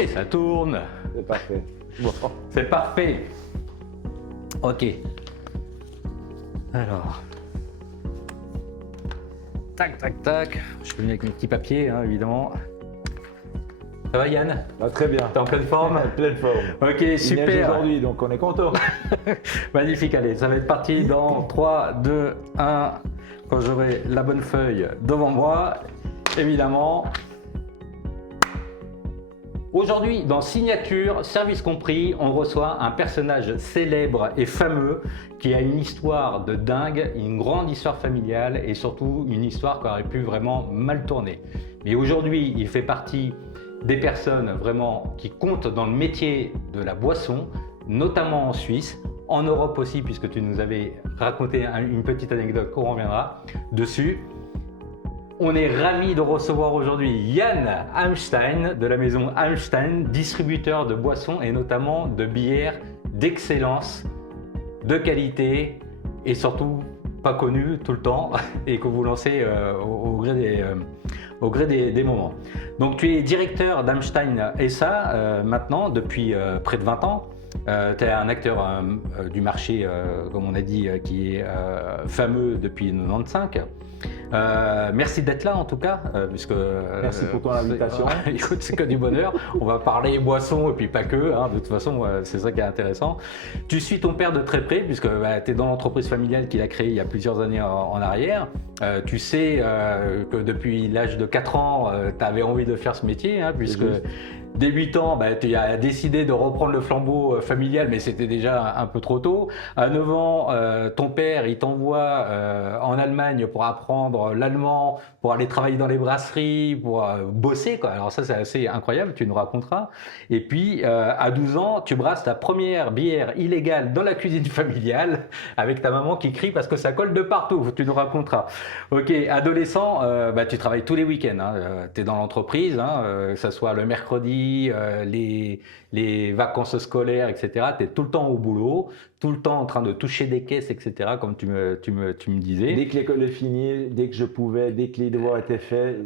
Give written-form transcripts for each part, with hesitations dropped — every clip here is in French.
Et ça tourne. C'est parfait. Bon. C'est parfait. Ok. Alors. Tac, tac, tac. Je suis venu avec mes petits papiers, hein, évidemment. Ça va Yann? Bah, très bien. T'es en pleine forme? Pleine forme. Ok, Il neige super. aujourd'hui, donc on est content. Magnifique, allez, ça va être parti dans 3, 2, 1. Quand j'aurai la bonne feuille devant moi, évidemment. Aujourd'hui, dans Signature, service compris, on reçoit un personnage célèbre et fameux qui a une histoire de dingue, une grande histoire familiale et surtout une histoire qui aurait pu vraiment mal tourner. Mais aujourd'hui, il fait partie des personnes vraiment qui comptent dans le métier de la boisson, notamment en Suisse, en Europe aussi, puisque tu nous avais raconté une petite anecdote qu'on reviendra dessus. On est ravis de recevoir aujourd'hui Yann Hamstein de la maison Hamstein, distributeur de boissons et notamment de bières d'excellence, de qualité et surtout pas connu tout le temps et que vous lancez au gré des moments. Donc tu es directeur d'Hamstein SA maintenant depuis près de 20 ans. Tu es un acteur du marché, comme on a dit, qui est fameux depuis 95. Merci d'être là en tout cas, puisque merci pour ton invitation. Écoute, c'est que du bonheur. On va parler boisson et puis pas que. Hein, de toute façon, c'est ça qui est intéressant. Tu suis ton père de très près, puisque tu es dans l'entreprise familiale qu'il a créée il y a plusieurs années en arrière. Tu sais que depuis l'âge de 4 ans, tu avais envie de faire ce métier, hein, puisque dès 8 ans, tu as décidé de reprendre le flambeau familial, mais c'était déjà un peu trop tôt. À 9 ans, ton père, il t'envoie en Allemagne pour apprendre l'allemand, pour aller travailler dans les brasseries, pour bosser, quoi. Alors ça, c'est assez incroyable, tu nous raconteras. Et puis, à 12 ans, tu brasses ta première bière illégale dans la cuisine familiale avec ta maman qui crie parce que ça colle de partout, tu nous raconteras. Ok, adolescent, tu travailles tous les week-ends, hein. Tu es dans l'entreprise, hein, que ce soit le mercredi, les vacances scolaires, etc. Tu es tout le temps au boulot, tout le temps en train de toucher des caisses, etc. Comme tu me disais. Dès que l'école est finie, dès que je pouvais, dès que les devoirs étaient faits,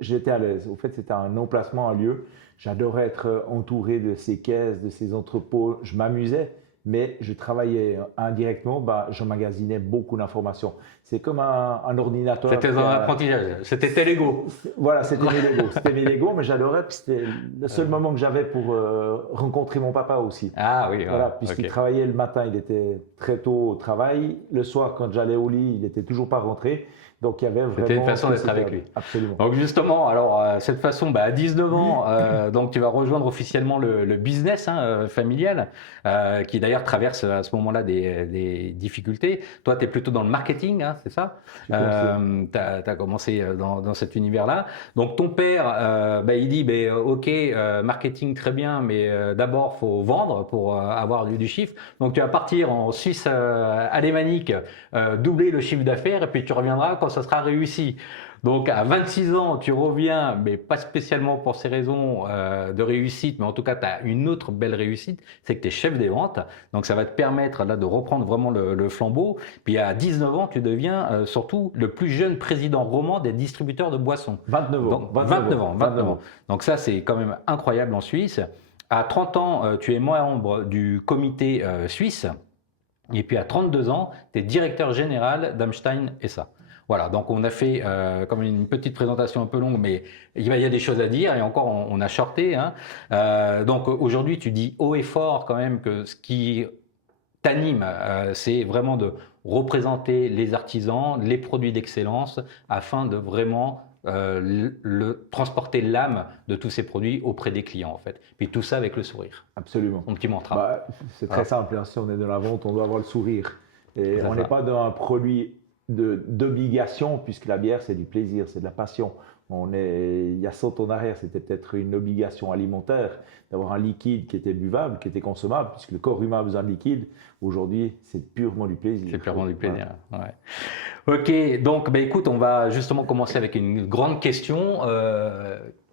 j'étais à l'aise. Au fait, c'était un emplacement, un lieu. J'adorais être entouré de ces caisses, de ces entrepôts. Je m'amusais, mais je travaillais indirectement. J'emmagasinais beaucoup d'informations. C'est comme un ordinateur. C'était un apprentissage. C'était tes Lego. Voilà, c'était mes Lego. C'était mes Lego, mais j'adorais. C'était le seul moment que j'avais pour rencontrer mon papa aussi. Ah oui. Voilà, puisqu'il travaillait le matin, il était très tôt au travail. Le soir, quand j'allais au lit, il n'était toujours pas rentré. Donc il y avait vraiment. C'était une façon d'être avec lui. Absolument. Donc justement, alors cette façon, à 19 ans, donc tu vas rejoindre officiellement le business familial, qui d'ailleurs traverse à ce moment-là des difficultés. Toi, tu es plutôt dans le marketing, hein, c'est ça? Tu as commencé dans cet univers-là. Donc ton père, il dit, ok, marketing très bien, mais d'abord faut vendre pour avoir du chiffre. Donc tu vas partir en Suisse alémanique, doubler le chiffre d'affaires, et puis tu reviendras quand ça sera réussi. Donc à 26 ans, tu reviens, mais pas spécialement pour ces raisons de réussite, mais en tout cas, tu as une autre belle réussite, c'est que tu es chef des ventes. Donc ça va te permettre là de reprendre vraiment le flambeau. Puis à 19 ans, tu deviens surtout le plus jeune président roman des distributeurs de boissons. 29 ans. Donc, 29 ans. Donc ça, c'est quand même incroyable en Suisse. À 30 ans, tu es membre du comité suisse. Et puis à 32 ans, tu es directeur général d'Hamstein SA. Voilà, donc on a fait comme une petite présentation un peu longue, mais il y a des choses à dire et encore on a shorté. Hein. Donc aujourd'hui, tu dis haut et fort quand même que ce qui t'anime, c'est vraiment de représenter les artisans, les produits d'excellence, afin de vraiment transporter l'âme de tous ces produits auprès des clients en fait. Puis tout ça avec le sourire. Absolument. Mon petit mantra. C'est très simple, hein. Si on est dans la vente, on doit avoir le sourire. Et on n'est pas dans un produit d'obligation, puisque la bière, c'est du plaisir, c'est de la passion. Il y a 100 ans en arrière, c'était peut-être une obligation alimentaire d'avoir un liquide qui était buvable, qui était consommable, puisque le corps humain a besoin de liquide. Aujourd'hui, c'est purement du plaisir. C'est purement du plaisir, ouais. Ok, donc écoute, on va justement commencer avec une grande question.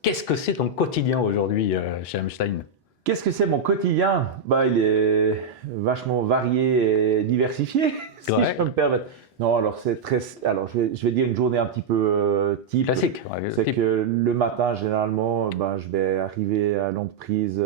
Qu'est-ce que c'est ton quotidien aujourd'hui chez Hamstein? Qu'est-ce que c'est mon quotidien? Il est vachement varié et diversifié, si Ouais. je peux me permettre. Non, alors c'est très. Alors je vais dire une journée un petit peu type. Classique. C'est Type. que le matin, généralement, je vais arriver à l'entreprise.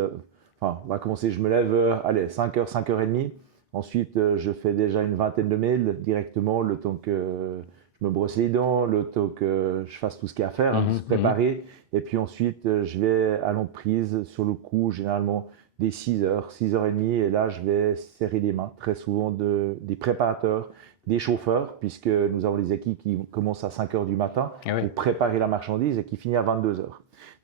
Enfin, on va commencer, je me lève, allez, 5h, 5h30. Ensuite, je fais déjà une vingtaine de mails directement, le temps que je me brosse les dents, le temps que je fasse tout ce qu'il y a à faire, se préparer. Et puis ensuite, je vais à l'entreprise sur le coup, généralement des 6h, 6h30. Et là, je vais serrer les mains, très souvent des préparateurs, des chauffeurs, puisque nous avons des équipes qui commencent à 5h du matin Oui. pour préparer la marchandise et qui finissent à 22h.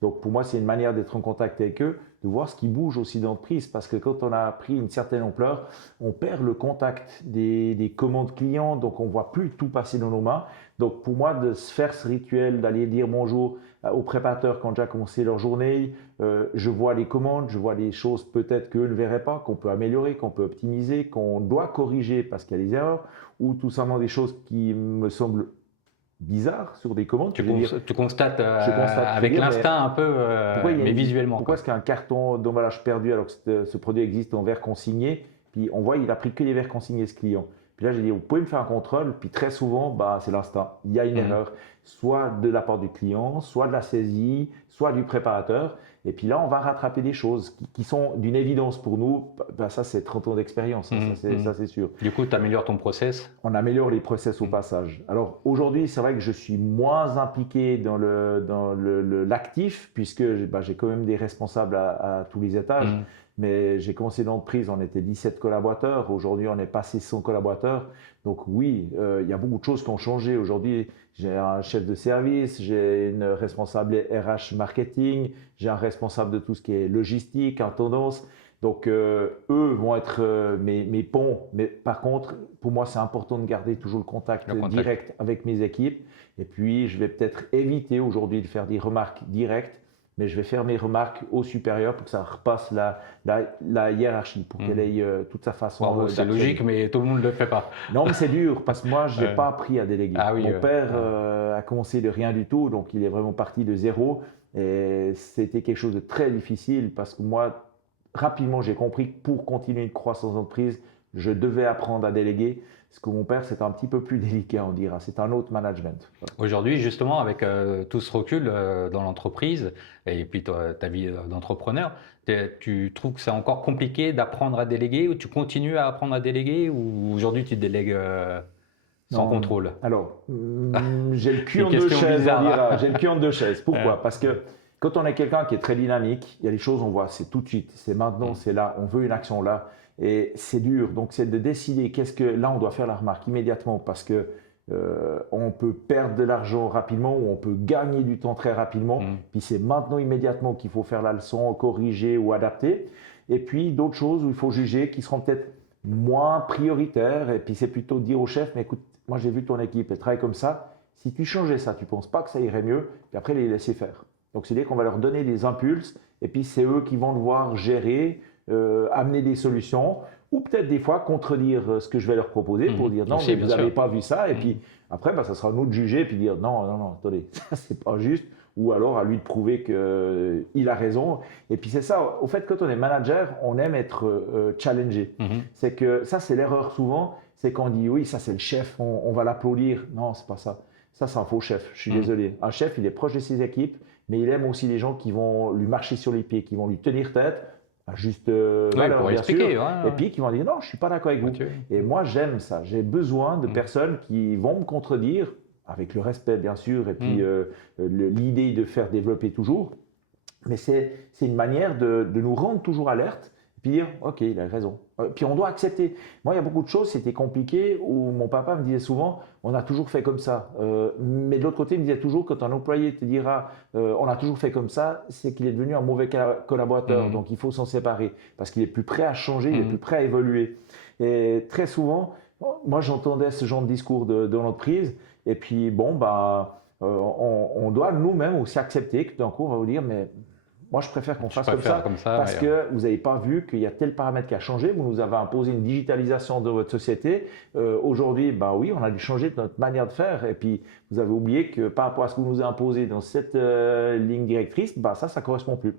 Donc pour moi, c'est une manière d'être en contact avec eux, de voir ce qui bouge aussi dans l'entreprise, parce que quand on a pris une certaine ampleur, on perd le contact des commandes clients, donc on ne voit plus tout passer dans nos mains. Donc pour moi, de se faire ce rituel, d'aller dire bonjour aux préparateurs quand déjà commencé leur journée, je vois les commandes, je vois les choses peut-être qu'eux ne verraient pas, qu'on peut améliorer, qu'on peut optimiser, qu'on doit corriger parce qu'il y a des erreurs, ou tout simplement des choses qui me semblent bizarres sur des commandes. Tu constates avec dire, l'instinct un peu, mais visuellement. Pourquoi est-ce qu'un carton d'emballage perdu alors que ce produit existe en verre consigné, puis on voit il a pris que des verres consignés ce client. Puis là j'ai dit vous pouvez me faire un contrôle, puis très souvent c'est l'instinct, il y a une erreur, soit de la part du client, soit de la saisie, soit du préparateur. Et puis là, on va rattraper des choses qui sont d'une évidence pour nous. Ça, c'est 30 ans d'expérience, ça c'est sûr. Du coup, tu améliores ton process? On améliore les process au passage. Alors aujourd'hui, c'est vrai que je suis moins impliqué dans l'actif, puisque j'ai quand même des responsables à tous les étages. Mais j'ai commencé l'entreprise, on était 17 collaborateurs. Aujourd'hui, on est passé 100 collaborateurs. Donc oui, il y a beaucoup de choses qui ont changé. Aujourd'hui, j'ai un chef de service, j'ai une responsable RH marketing, j'ai un responsable de tout ce qui est logistique, intendance. Donc eux vont être mes ponts. Mais par contre, pour moi, c'est important de garder toujours le contact direct avec mes équipes. Et puis, je vais peut-être éviter aujourd'hui de faire des remarques directes, mais je vais faire mes remarques au supérieur pour que ça repasse la hiérarchie, pour qu'elle ait toute sa façon. C'est logique, mais tout le monde ne le fait pas. Non, mais c'est dur, parce que moi, je n'ai pas appris à déléguer. Mon père a commencé de rien du tout, donc il est vraiment parti de zéro. Et c'était quelque chose de très difficile, parce que moi, rapidement, j'ai compris que pour continuer une croissance d'entreprise, je devais apprendre à déléguer. Parce que mon père, c'est un petit peu plus délicat, on dira. C'est un autre management. Aujourd'hui, justement, avec tout ce recul dans l'entreprise et puis ta vie d'entrepreneur, tu trouves que c'est encore compliqué d'apprendre à déléguer, ou tu continues à apprendre à déléguer, ou aujourd'hui tu délègues sans contrôle? Alors, j'ai le cul en deux chaises, on dira. J'ai le cul en deux chaises. Pourquoi? Parce que quand on est quelqu'un qui est très dynamique, il y a des choses, on voit, c'est tout de suite, c'est maintenant, c'est là, on veut une action là. Et c'est dur, donc c'est de décider là on doit faire la remarque immédiatement, parce que on peut perdre de l'argent rapidement ou on peut gagner du temps très rapidement. Puis c'est maintenant immédiatement qu'il faut faire la leçon, corriger ou adapter. Et puis d'autres choses où il faut juger qui seront peut-être moins prioritaires. Et puis c'est plutôt dire au chef, mais écoute, moi j'ai vu ton équipe, elle travaille comme ça. Si tu changeais ça, tu ne penses pas que ça irait mieux? Et après les laisser faire. Donc c'est-à-dire qu'on va leur donner des impulses et puis c'est eux qui vont devoir gérer, amener des solutions, ou peut-être des fois contredire ce que je vais leur proposer pour dire non, mais vous n'avez pas vu ça. Et puis après, ça sera à nous de juger et puis dire non, attendez, ça c'est pas juste. Ou alors à lui de prouver qu'il a raison. Et puis c'est ça, au fait, quand on est manager, on aime être challengé. C'est que ça, c'est l'erreur souvent, c'est qu'on dit oui, ça c'est le chef, on va l'applaudir. Non, c'est pas ça. Ça, c'est un faux chef, je suis désolé. Un chef, il est proche de ses équipes, mais il aime aussi les gens qui vont lui marcher sur les pieds, qui vont lui tenir tête, à juste valeur, pour bien expliquer, sûr, et puis qui vont dire non, je ne suis pas d'accord avec vous. Et moi, j'aime ça. J'ai besoin de personnes qui vont me contredire, avec le respect, bien sûr, et puis l'idée de faire développer toujours. Mais c'est une manière de nous rendre toujours alertes, et puis dire ok, il a raison. Puis on doit accepter. Moi, il y a beaucoup de choses, c'était compliqué, où mon papa me disait souvent, on a toujours fait comme ça. Mais de l'autre côté, il me disait toujours, quand un employé te dira, on a toujours fait comme ça, c'est qu'il est devenu un mauvais collaborateur. Donc, il faut s'en séparer, parce qu'il est plus prêt à changer, il est plus prêt à évoluer. Et très souvent, moi, j'entendais ce genre de discours de l'entreprise, et puis on doit nous-mêmes aussi accepter que d'un coup, on va vous dire, mais moi, je préfère qu'on fasse comme ça parce que vous n'avez pas vu qu'il y a tel paramètre qui a changé. Vous nous avez imposé une digitalisation de votre société. Aujourd'hui, oui, on a dû changer notre manière de faire. Et puis, vous avez oublié que par rapport à ce que vous nous avez imposé dans cette ligne directrice, ça ne correspond plus.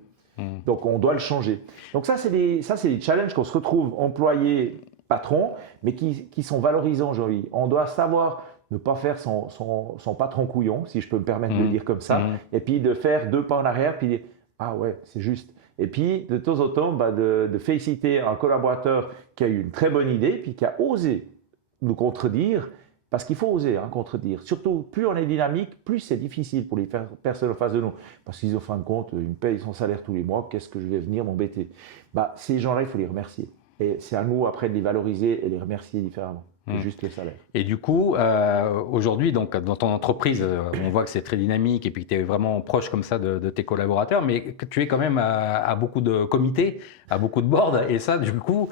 Donc, on doit le changer. Donc, ça, c'est des challenges qu'on se retrouve employés, patrons, mais qui sont valorisants aujourd'hui. On doit savoir ne pas faire son patron couillon, si je peux me permettre de le dire comme ça, et puis de faire 2 pas en arrière, puis dire « Ah ouais, c'est juste ». Et puis, de temps en temps, de féliciter un collaborateur qui a eu une très bonne idée, puis qui a osé nous contredire, parce qu'il faut oser contredire. Surtout, plus on est dynamique, plus c'est difficile pour les personnes en face de nous. Parce qu'ils, en fin de compte, ils me payent son salaire tous les mois, qu'est-ce que je vais venir m'embêter? Ces gens-là, il faut les remercier. Et c'est à nous, après, de les valoriser et les remercier différemment. Juste le salaire. Et du coup, aujourd'hui, donc, dans ton entreprise, on voit que c'est très dynamique et puis que tu es vraiment proche comme ça de tes collaborateurs, mais que tu es quand même à beaucoup de comités, à beaucoup de boards. Et ça, du coup,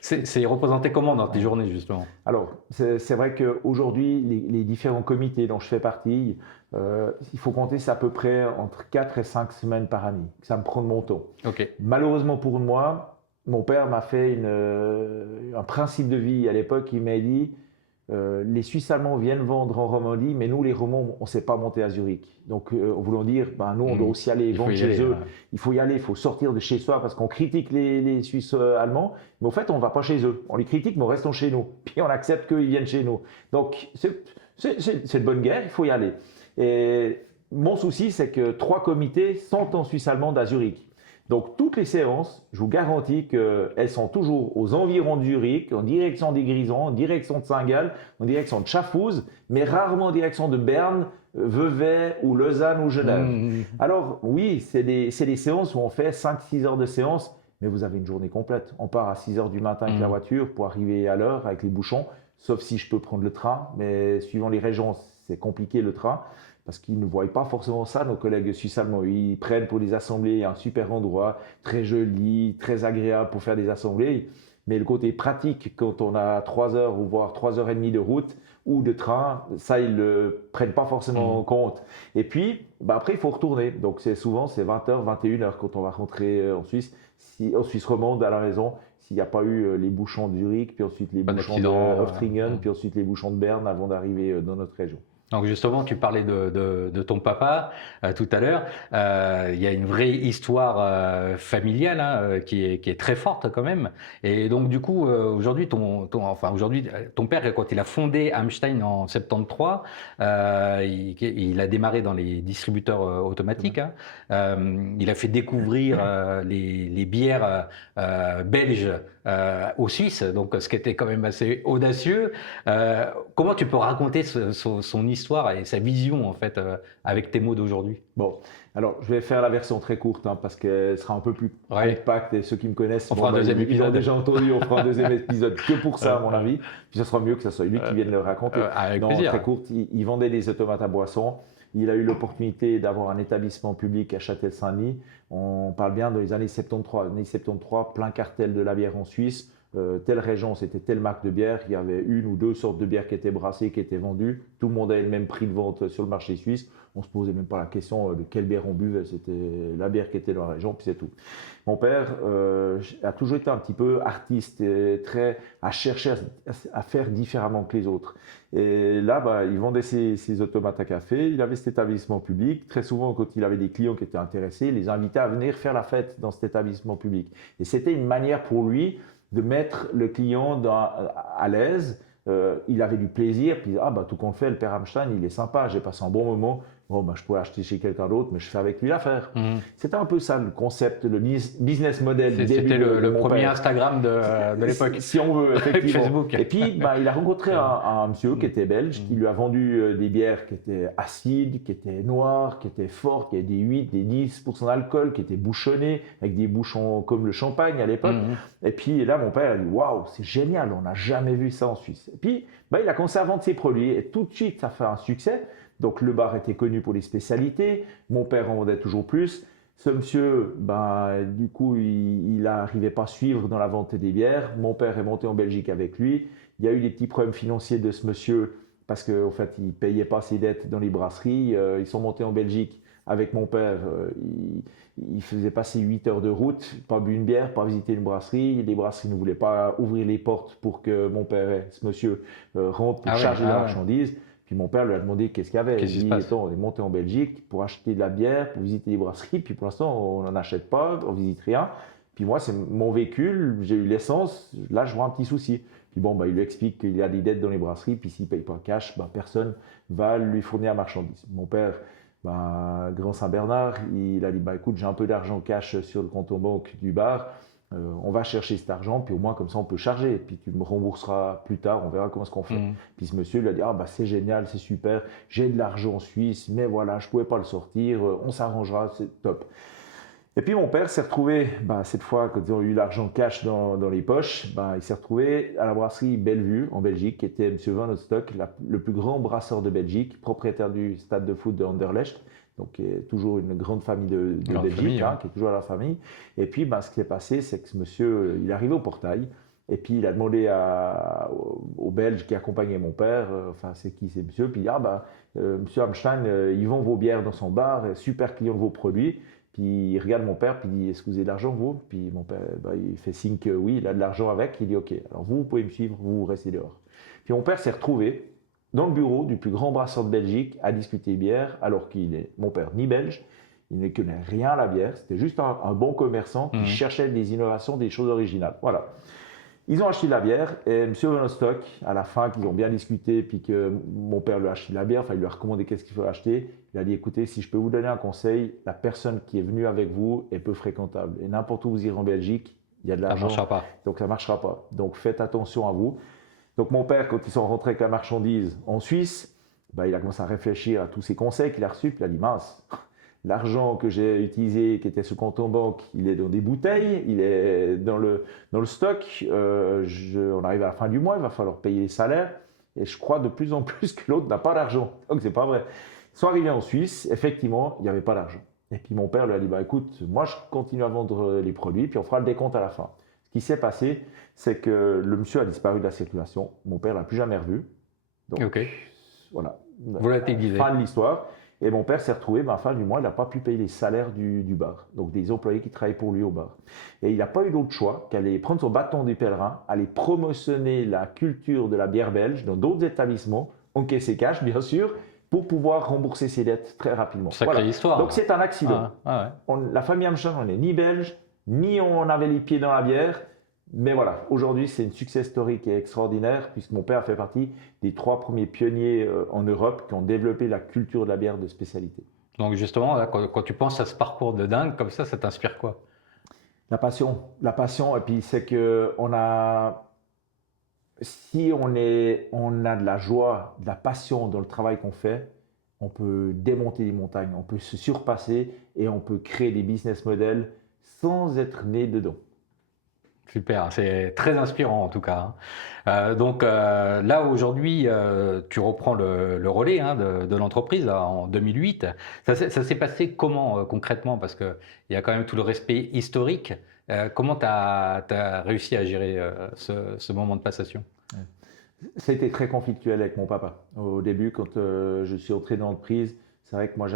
c'est représenté comment dans tes journées, justement? Alors, c'est vrai qu'aujourd'hui, les différents comités dont je fais partie, il faut compter, c'est à peu près entre 4 et 5 semaines par année. Ça me prend de mon temps. Okay. Malheureusement pour moi, mon père m'a fait un principe de vie à l'époque. Il m'a dit les Suisses allemands viennent vendre en Romandie, mais nous, les Romands, on ne sait pas monter à Zurich. Donc, en voulant dire, nous, on doit aussi aller vendre chez eux. Il faut y aller, il faut sortir de chez soi parce qu'on critique les Suisses allemands, mais au fait, on ne va pas chez eux. On les critique, mais on reste chez nous. Puis on accepte qu'ils viennent chez nous. Donc, c'est une bonne guerre, il faut y aller. Et mon souci, c'est que 3 comités sont en Suisse allemande à Zurich. Donc, toutes les séances, je vous garantis qu'elles sont toujours aux environs de Zurich, en direction des Grisons, en direction de Saint-Gall, en direction de Schaffhouse, mais rarement en direction de Berne, Vevey ou Lausanne ou Genève. Alors, oui, c'est des séances où on fait 5-6 heures de séance, mais vous avez une journée complète. On part à 6 heures du matin avec la voiture pour arriver à l'heure avec les bouchons, sauf si je peux prendre le train, mais suivant les régions, c'est compliqué le train. Parce qu'ils ne voient pas forcément ça, nos collègues suisses allemands. Ils prennent pour les assemblées un super endroit, très joli, très agréable pour faire des assemblées. Mais le côté pratique, quand on a 3 heures ou voire 3 heures et demie de route ou de train, ça, ils ne le prennent pas forcément en compte. Et puis, après, il faut retourner. Donc, souvent, c'est 20h, 21h quand on va rentrer en Suisse, en Suisse romande à la maison, s'il n'y a pas eu les bouchons de Zurich, puis ensuite les bouchons d'Oftringen, puis ensuite les bouchons de Berne avant d'arriver dans notre région. Donc justement, tu parlais de ton papa tout à l'heure. Il y a une vraie histoire familiale qui est très forte quand même. Et donc du coup, aujourd'hui, ton père, quand il a fondé Hamstein en 73, il a démarré dans les distributeurs automatiques. Il a fait découvrir les bières belges aux Suisses, donc ce qui était quand même assez audacieux. Comment tu peux raconter son histoire et sa vision en fait avec tes mots d'aujourd'hui? Bon, alors je vais faire la version très courte parce qu'elle sera un peu plus compacte et ceux qui me connaissent, on fera un deuxième épisode. Ils ont déjà entendu, on fera un deuxième épisode que pour ça à mon avis. Puis ce sera mieux que ce soit lui qui vienne le raconter. Avec plaisir. Très courte, il vendait des automates à boissons. Il a eu l'opportunité d'avoir un établissement public à Châtel-Saint-Denis. On parle bien des années 73, plein cartel de la bière en Suisse. Telle région, c'était telle marque de bière. Il y avait 1 ou 2 sortes de bières qui étaient brassées, qui étaient vendues. Tout le monde avait le même prix de vente sur le marché suisse. On ne se posait même pas la question de quelle bière on buvait. C'était la bière qui était dans la région, puis c'est tout. Mon père a toujours été un petit peu artiste et très à chercher à faire différemment que les autres. Et là, il vendait ses automates à café. Il avait cet établissement public. Très souvent, quand il avait des clients qui étaient intéressés, il les invitait à venir faire la fête dans cet établissement public. Et c'était une manière pour lui de mettre le client à l'aise. Il avait du plaisir, puis tout compte fait, le père Hamstein, il est sympa, j'ai passé un bon moment. Je pourrais acheter chez quelqu'un d'autre, mais je fais avec lui l'affaire. C'était un peu ça le concept, le business model. C'était le premier Instagram de l'époque. Si on veut, effectivement. Facebook. Et puis, il a rencontré un monsieur qui était belge, qui lui a vendu des bières qui étaient acides, qui étaient noires, qui étaient fortes, qui avaient des 8, des 10% d'alcool, qui étaient bouchonnées, avec des bouchons comme le champagne à l'époque. Et puis là, mon père a dit « Waouh, c'est génial, on n'a jamais vu ça en Suisse. » Et puis, il a commencé à vendre ses produits et tout de suite, ça fait un succès. Donc, le bar était connu pour les spécialités. Mon père en vendait toujours plus. Ce monsieur, du coup, il n'arrivait pas à suivre dans la vente des bières. Mon père est monté en Belgique avec lui. Il y a eu des petits problèmes financiers de ce monsieur parce qu'en fait, il ne payait pas ses dettes dans les brasseries. Ils sont montés en Belgique avec mon père. Il faisait passer 8 heures de route, pas bu une bière, pas visiter une brasserie. Les brasseries ne voulaient pas ouvrir les portes pour que mon père et ce monsieur rentrent pour charger la marchandise. Puis Puis mon père lui a demandé qu'est-ce qu'il y avait. Qu'est-ce qui se passe? Attends, on est monté en Belgique pour acheter de la bière, pour visiter les brasseries. Puis pour l'instant, on n'en achète pas, on visite rien. Puis moi, c'est mon véhicule, j'ai eu l'essence. Là, je vois un petit souci. Puis bon, il lui explique qu'il y a des dettes dans les brasseries. Puis s'il ne paye pas cash, personne va lui fournir la marchandise. Mon père, grand Saint-Bernard, il a dit écoute, j'ai un peu d'argent cash sur le compte en banque du bar. On va chercher cet argent, puis au moins comme ça on peut charger, puis tu me rembourseras plus tard, on verra comment est-ce qu'on fait. Puis ce monsieur lui a dit c'est génial, c'est super, j'ai de l'argent en Suisse, mais voilà, je ne pouvais pas le sortir, on s'arrangera, c'est top. Et puis mon père s'est retrouvé, cette fois quand ils ont eu l'argent cash dans les poches, il s'est retrouvé à la brasserie Bellevue en Belgique, qui était M. Van Oosthoek, le plus grand brasseur de Belgique, propriétaire du stade de foot de Anderlecht. Donc, qui est toujours une grande famille de Belgique, famille, qui est toujours à la famille. Et puis, ce qui s'est passé, c'est que ce monsieur, il est arrivé au portail, et puis il a demandé au Belge qui accompagnait mon père, c'est qui c'est monsieur, puis il dit, monsieur Hamstein, il vend vos bières dans son bar, super client de vos produits. Puis il regarde mon père, puis il dit, est-ce que vous avez de l'argent, vous? Puis mon père, il fait signe que oui, il a de l'argent avec. Il dit, ok, alors vous pouvez me suivre, vous restez dehors. Puis mon père s'est retrouvé dans le bureau du plus grand brasseur de Belgique à discuter bière, alors mon père, ni belge, il ne connaît rien à la bière. C'était juste un bon commerçant qui cherchait des innovations, des choses originales. Voilà. Ils ont acheté de la bière et M. Van Oosthoek, à la fin, qu'ils ont bien discuté, puis que mon père lui a acheté de la bière, il lui a recommandé qu'est-ce qu'il faut acheter. Il a dit, écoutez, si je peux vous donner un conseil, la personne qui est venue avec vous est peu fréquentable. Et n'importe où vous irez en Belgique, il y a de l'argent. Ça ne marchera pas. Donc ça ne marchera pas. Donc faites attention à vous. Donc mon père, quand ils sont rentrés avec la marchandise en Suisse, il a commencé à réfléchir à tous ces conseils qu'il a reçus, puis il a dit, mince, l'argent que j'ai utilisé, qui était sur compte en banque, il est dans des bouteilles, il est dans le stock. On arrive à la fin du mois, il va falloir payer les salaires. Et je crois de plus en plus que l'autre n'a pas d'argent. Donc, c'est pas vrai. Ils sont arrivés en Suisse, effectivement, il n'y avait pas d'argent. Et puis mon père lui a dit, écoute, moi je continue à vendre les produits, puis on fera le décompte à la fin. Ce qui s'est passé, c'est que le monsieur a disparu de la circulation. Mon père ne l'a plus jamais revu. Donc, voilà. Volatilisé. Fin de l'histoire. Et mon père s'est retrouvé, à la fin du mois, il n'a pas pu payer les salaires du bar, donc des employés qui travaillaient pour lui au bar. Et il n'a pas eu d'autre choix qu'aller prendre son bâton du pèlerin, aller promotionner la culture de la bière belge dans d'autres établissements, encaisser cash bien sûr, pour pouvoir rembourser ses dettes très rapidement. Sacrée histoire. Donc c'est un accident. La famille Hamstein, on n'est ni belge, ni on avait les pieds dans la bière. Mais voilà, aujourd'hui, c'est une success story qui est extraordinaire, puisque mon père fait partie des 3 premiers pionniers en Europe qui ont développé la culture de la bière de spécialité. Donc justement, là, quand tu penses à ce parcours de dingue comme ça t'inspire quoi? La passion, et puis c'est que si on a de la joie, de la passion dans le travail qu'on fait, on peut démonter les montagnes, on peut se surpasser et on peut créer des business models sans être né dedans. Super, c'est très inspirant en tout cas. Donc là aujourd'hui, tu reprends le relais de l'entreprise en 2008. Ça s'est passé comment concrètement? Parce qu'il y a quand même tout le respect historique. Comment tu as réussi à gérer ce moment de passation? Ça a été très conflictuel avec mon papa. Au début, quand je suis entré dans l'entreprise, c'est vrai que moi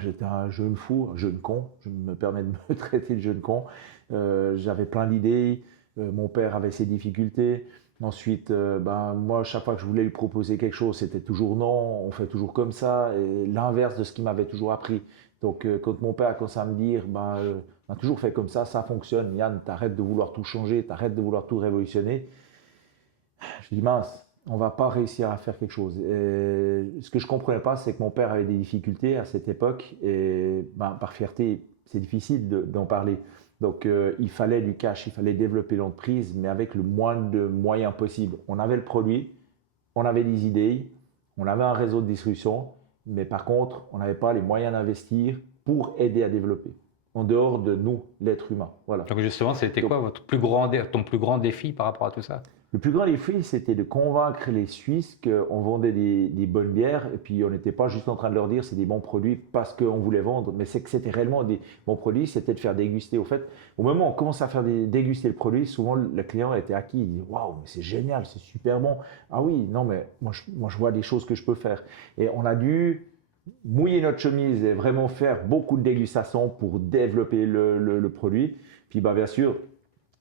j'étais un jeune fou, un jeune con. Je me permets de me traiter de jeune con. J'avais plein d'idées. Mon père avait ses difficultés. Ensuite, moi, chaque fois que je voulais lui proposer quelque chose, c'était toujours non, on fait toujours comme ça, et l'inverse de ce qu'il m'avait toujours appris. Donc, quand mon père a commencé à me dire, on a toujours fait comme ça fonctionne, Yann, t'arrêtes de vouloir tout changer, t'arrêtes de vouloir tout révolutionner. Je dis, mince, on va pas réussir à faire quelque chose. Et ce que je comprenais pas, c'est que mon père avait des difficultés à cette époque, et par fierté, c'est difficile d'en parler. Donc, il fallait du cash, il fallait développer l'entreprise, mais avec le moins de moyens possible. On avait le produit, on avait des idées, on avait un réseau de distribution, mais par contre, on n'avait pas les moyens d'investir pour aider à développer, en dehors de nous, l'être humain. Voilà. Donc justement, c'était quoi ton plus grand défi par rapport à tout ça? Le plus grand défi, c'était de convaincre les Suisses qu'on vendait des bonnes bières, et puis on n'était pas juste en train de leur dire c'est des bons produits parce qu'on voulait vendre, mais c'est que c'était réellement des bons produits, c'était de faire déguster. Au fait, au moment où on commence à faire déguster le produit, souvent le client était acquis, il dit waouh, mais c'est génial, c'est super bon. Ah oui, non, mais moi je vois des choses que je peux faire. Et on a dû mouiller notre chemise et vraiment faire beaucoup de dégustations pour développer le produit. Puis bien sûr,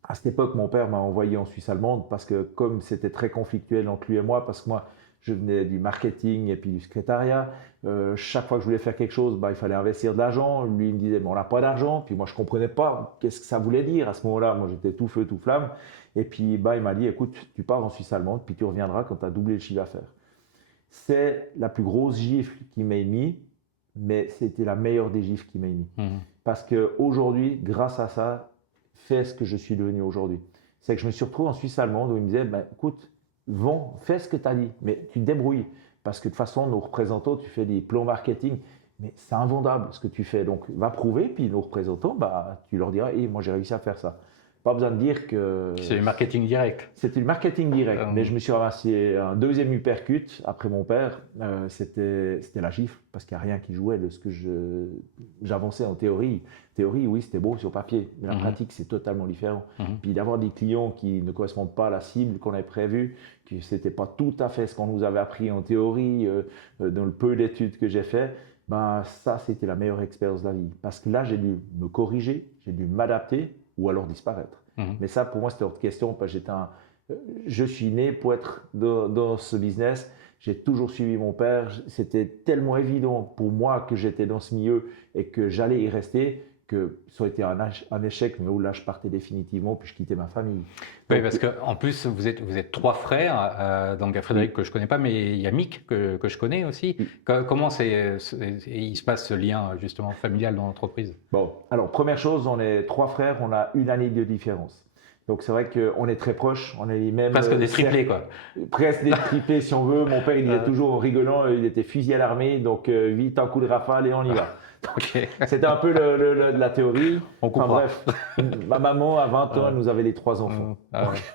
à cette époque, mon père m'a envoyé en Suisse allemande parce que comme c'était très conflictuel entre lui et moi, parce que moi, Je venais du marketing et puis du secrétariat. Chaque fois que je voulais faire quelque chose, il fallait investir de l'argent. Lui, il me disait, mais on n'a pas d'argent. Puis moi, je ne comprenais pas qu'est-ce que ça voulait dire. À ce moment-là, moi, j'étais tout feu, tout flamme. Et puis, il m'a dit, écoute, tu pars en Suisse allemande, puis tu reviendras quand tu as doublé le chiffre d'affaires. C'est la plus grosse gifle qu'il m'a émise, mais c'était la meilleure des gifles qu'il m'a émise. Parce qu'aujourd'hui, grâce à ça, fais ce que je suis devenu aujourd'hui. C'est que je me suis retrouvé en Suisse allemande où il me disait, écoute, fais ce que tu as dit, mais tu te débrouilles. Parce que de toute façon, nos représentants, tu fais des plans marketing, mais c'est invendable ce que tu fais. Donc, va prouver, puis nos représentants, tu leur diras, moi j'ai réussi à faire ça. Pas besoin de dire que… C'est du marketing direct. C'était du marketing direct, mais je me suis ramassé un deuxième uppercut après mon père. C'était la gifle, parce qu'il n'y a rien qui jouait de ce que j'avançais en théorie. Théorie, oui, c'était beau sur papier, mais la pratique, c'est totalement différent. Puis d'avoir des clients qui ne correspondent pas à la cible qu'on avait prévue, que ce n'était pas tout à fait ce qu'on nous avait appris en théorie, dans le peu d'études que j'ai fait, ça, c'était la meilleure expérience de la vie. Parce que là, j'ai dû me corriger, j'ai dû m'adapter, ou alors disparaître. Mais ça, pour moi, c'était hors de question, parce que je suis né pour être dans ce business. J'ai toujours suivi mon père. C'était tellement évident pour moi que j'étais dans ce milieu et que j'allais y rester, que ça aurait été un échec, mais où là, je partais définitivement, puis je quittais ma famille. Oui, parce qu'en plus, vous êtes trois frères, donc il y a Frédéric que je ne connais pas, mais il y a Mick que je connais aussi. Comment il se passe ce lien justement familial dans l'entreprise? Bon, alors première chose, on est trois frères, on a une année de différence. Donc c'est vrai qu'on est très proches, on est les mêmes… Presque des triplés quoi. Presque des triplés si on veut. Mon père, il disait toujours en rigolant, il était fusil à l'armée, donc vite un coup de rafale et on y va. Okay. C'était un peu la théorie. Enfin bref, ma maman à 20 ans, elle nous avait les 3 enfants.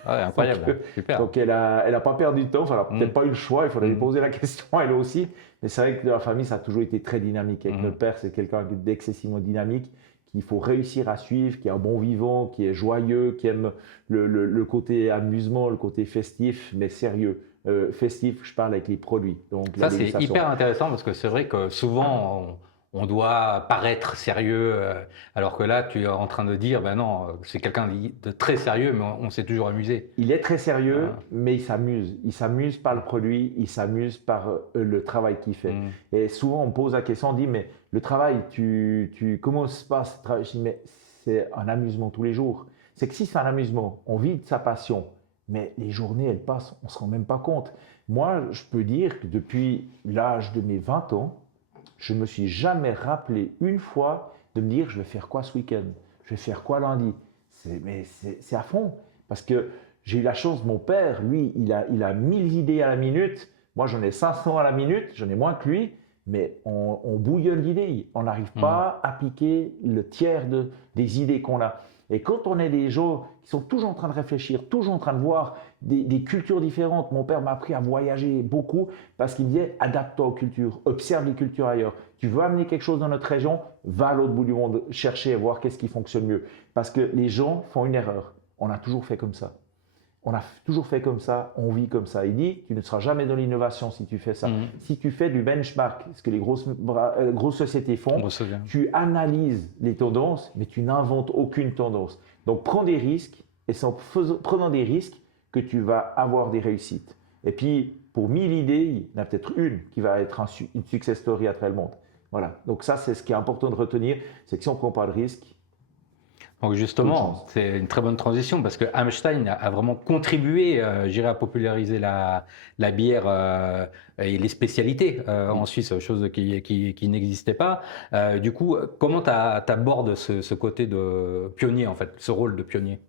Incroyable, super. Donc elle a pas perdu de temps, elle n'a peut-être pas eu le choix, il faudrait lui poser la question elle aussi. Mais c'est vrai que dans la famille, ça a toujours été très dynamique. Avec notre père, c'est quelqu'un d'excessivement dynamique, qu'il faut réussir à suivre, qui est un bon vivant, qui est joyeux, qui aime le côté amusement, le côté festif, mais sérieux. Festif, je parle avec les produits. Donc, ça, c'est hyper intéressant parce que c'est vrai que souvent, on doit paraître sérieux, alors que là, tu es en train de dire, non, c'est quelqu'un de très sérieux, mais on s'est toujours amusé. Il est très sérieux, mais il s'amuse. Il s'amuse par le produit, il s'amuse par le travail qu'il fait. Et souvent, on me pose la question, on dit, mais le travail, comment se passe ce travail? Je dis, mais c'est un amusement tous les jours. C'est que si c'est un amusement, on vit de sa passion, mais les journées, elles passent, on ne se rend même pas compte. Moi, je peux dire que depuis l'âge de mes 20 ans, je ne me suis jamais rappelé une fois de me dire je vais faire quoi ce week-end, je vais faire quoi lundi. Mais c'est à fond. Parce que j'ai eu la chance, mon père, lui, il a 1000 idées à la minute. Moi, j'en ai 500 à la minute, j'en ai moins que lui. Mais on bouillonne d'idées. On n'arrive pas à appliquer le tiers des idées qu'on a. Et quand on est des gens qui sont toujours en train de réfléchir, toujours en train de voir des cultures différentes, mon père m'a appris à voyager beaucoup parce qu'il me disait adapte-toi aux cultures, observe les cultures ailleurs. Tu veux amener quelque chose dans notre région, va à l'autre bout du monde chercher et voir qu'est-ce qui fonctionne mieux. Parce que les gens font une erreur. On a toujours fait comme ça. On a toujours fait comme ça, on vit comme ça. Il dit, tu ne seras jamais dans l'innovation si tu fais ça. Si tu fais du benchmark, ce que les grosses sociétés font, tu analyses les tendances, mais tu n'inventes aucune tendance. Donc, prends des risques, et c'est en prenant des risques que tu vas avoir des réussites. Et puis, pour 1000 idées, il y en a peut-être une qui va être une success story à travers le monde. Voilà. Donc ça, c'est ce qui est important de retenir, c'est que si on ne prend pas de risque, donc justement, c'est une très bonne transition parce que Hamstein a vraiment contribué, à populariser la bière et les spécialités en Suisse, chose qui n'existait pas. Du coup, comment tu abordes ce côté de pionnier, en fait, ce rôle de pionnier?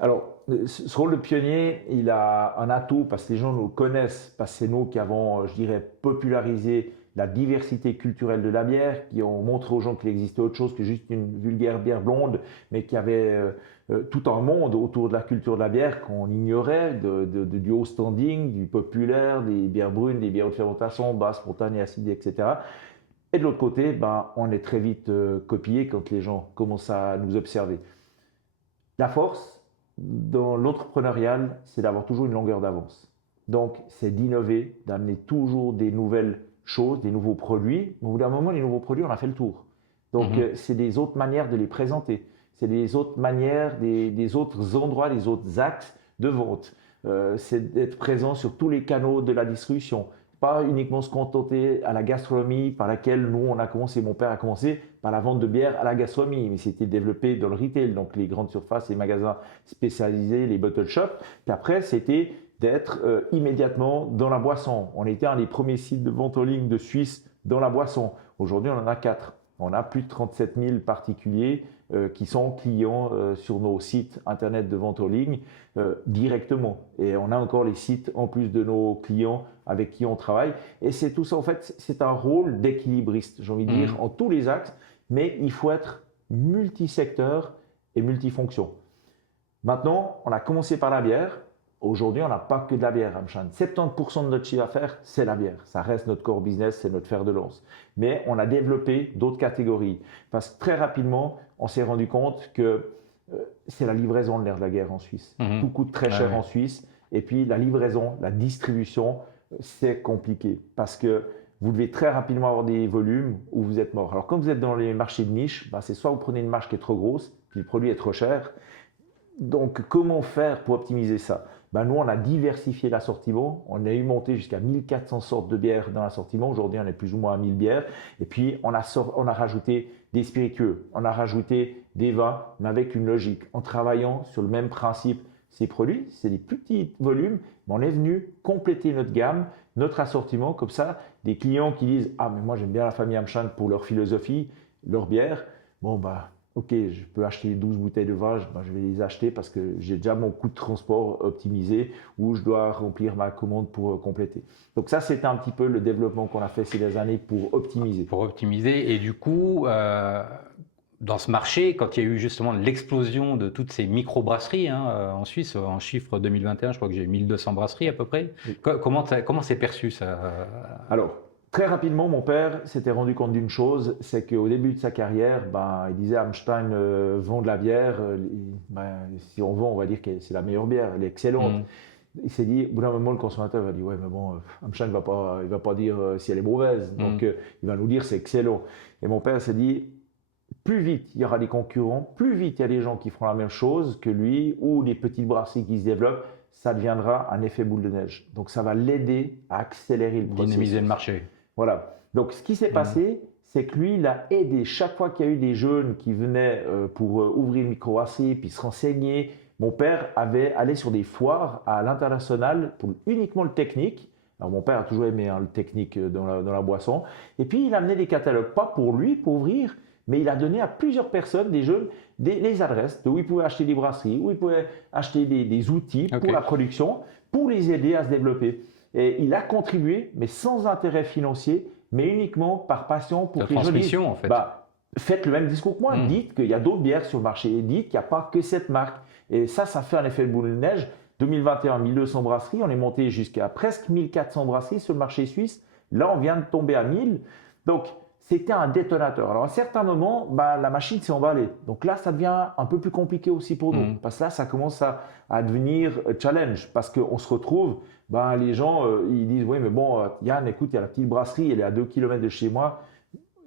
Alors, ce rôle de pionnier, il a un atout parce que les gens nous connaissent, parce que c'est nous qui avons, je dirais, popularisé la diversité culturelle de la bière, qui ont montré aux gens qu'il existait autre chose que juste une vulgaire bière blonde, mais qu'il y avait tout un monde autour de la culture de la bière qu'on ignorait, du haut standing, du populaire, des bières brunes, des bières de fermentation, basse, spontanée, acide, etc. Et de l'autre côté, on est très vite copié quand les gens commencent à nous observer. La force dans l'entrepreneurial, c'est d'avoir toujours une longueur d'avance. Donc, c'est d'innover, d'amener toujours des nouvelles choses, des nouveaux produits. Mais au bout d'un moment, les nouveaux produits, on a fait le tour. Donc, c'est des autres manières de les présenter. C'est des autres manières, des autres endroits, des autres axes de vente. c'est d'être présent sur tous les canaux de la distribution. Pas uniquement se contenter à la gastronomie par laquelle nous on a commencé, mon père a commencé par la vente de bière à la gastronomie, mais c'était développé dans le retail, donc les grandes surfaces, les magasins spécialisés, les bottle shops. Puis après, c'était d'être immédiatement dans la boisson. On était un des premiers sites de vente en ligne de Suisse dans la boisson. Aujourd'hui, on en a 4. On a plus de 37 000 particuliers qui sont clients sur nos sites internet de vente en ligne directement. Et on a encore les sites en plus de nos clients avec qui on travaille. Et c'est tout ça, en fait, c'est un rôle d'équilibriste, j'ai envie de dire, en tous les axes, mais il faut être multisecteur et multifonction. Maintenant, on a commencé par la bière. Aujourd'hui, on n'a pas que de la bière, Amshan. 70% de notre chiffre d'affaires, c'est la bière. Ça reste notre core business, c'est notre fer de lance. Mais on a développé d'autres catégories. Parce que très rapidement, on s'est rendu compte que c'est la livraison de l'air de la guerre en Suisse. Tout coûte très cher en Suisse. Et puis la livraison, la distribution, c'est compliqué. Parce que vous devez très rapidement avoir des volumes où vous êtes mort. Alors quand vous êtes dans les marchés de niche, c'est soit vous prenez une marge qui est trop grosse, puis le produit est trop cher. Donc comment faire pour optimiser ça? Nous, on a diversifié l'assortiment. On a eu monté jusqu'à 1400 sortes de bières dans l'assortiment. Aujourd'hui, on est plus ou moins à 1000 bières. Et puis, on a rajouté des spiritueux. On a rajouté des vins, mais avec une logique. En travaillant sur le même principe, ces produits, c'est des plus petits volumes, mais on est venu compléter notre gamme, notre assortiment. Comme ça, des clients qui disent « Ah, mais moi, j'aime bien la famille Amshan pour leur philosophie, leur bière. » Ok, je peux acheter 12 bouteilles de vin, je vais les acheter parce que j'ai déjà mon coût de transport optimisé ou je dois remplir ma commande pour compléter. Donc ça, c'était un petit peu le développement qu'on a fait ces dernières années pour optimiser. Pour optimiser. Et du coup, dans ce marché, quand il y a eu justement l'explosion de toutes ces micro-brasseries en Suisse, en chiffre 2021, je crois que j'ai 1200 brasseries à peu près. Oui. Comment c'est perçu ça? Alors, très rapidement, mon père s'était rendu compte d'une chose, c'est qu'au début de sa carrière, il disait Amstein vend de la bière. Si on vend, on va dire que c'est la meilleure bière, elle est excellente. Il s'est dit, au bout d'un moment, le consommateur va dire ouais, mais bon, Amstein ne va pas dire si elle est mauvaise, donc il va nous dire c'est excellent. Et mon père s'est dit, plus vite il y aura des concurrents, plus vite il y a des gens qui feront la même chose que lui ou des petites brasseries qui se développent, ça deviendra un effet boule de neige. Donc ça va l'aider à accélérer le processus. Dynamiser le marché. Voilà. Donc, ce qui s'est passé, c'est que lui, il a aidé. Chaque fois qu'il y a eu des jeunes qui venaient pour ouvrir une microbrasserie puis se renseigner, mon père allait sur des foires à l'international pour uniquement le technique. Alors, mon père a toujours aimé le technique dans la boisson. Et puis, il a amené des catalogues, pas pour lui, pour ouvrir, mais il a donné à plusieurs personnes, des jeunes, les adresses de où ils pouvaient acheter des brasseries, où ils pouvaient acheter des outils pour la production, pour les aider à se développer. Et il a contribué, mais sans intérêt financier, mais uniquement par passion pour que les gens disent, en fait. Faites le même discours que moi, dites qu'il y a d'autres bières sur le marché, dites qu'il n'y a pas que cette marque. Et ça fait un effet de boule de neige. 2021, 1200 brasseries, on est monté jusqu'à presque 1400 brasseries sur le marché suisse. Là, on vient de tomber à 1000. Donc, c'était un détonateur. Alors, à certains moments, la machine s'est emballée. Donc là, ça devient un peu plus compliqué aussi pour nous. Parce que là, ça commence à devenir challenge. Parce qu'on se retrouve, les gens, ils disent, oui, mais bon, Yann, écoute, il y a la petite brasserie, elle est à 2 km de chez moi.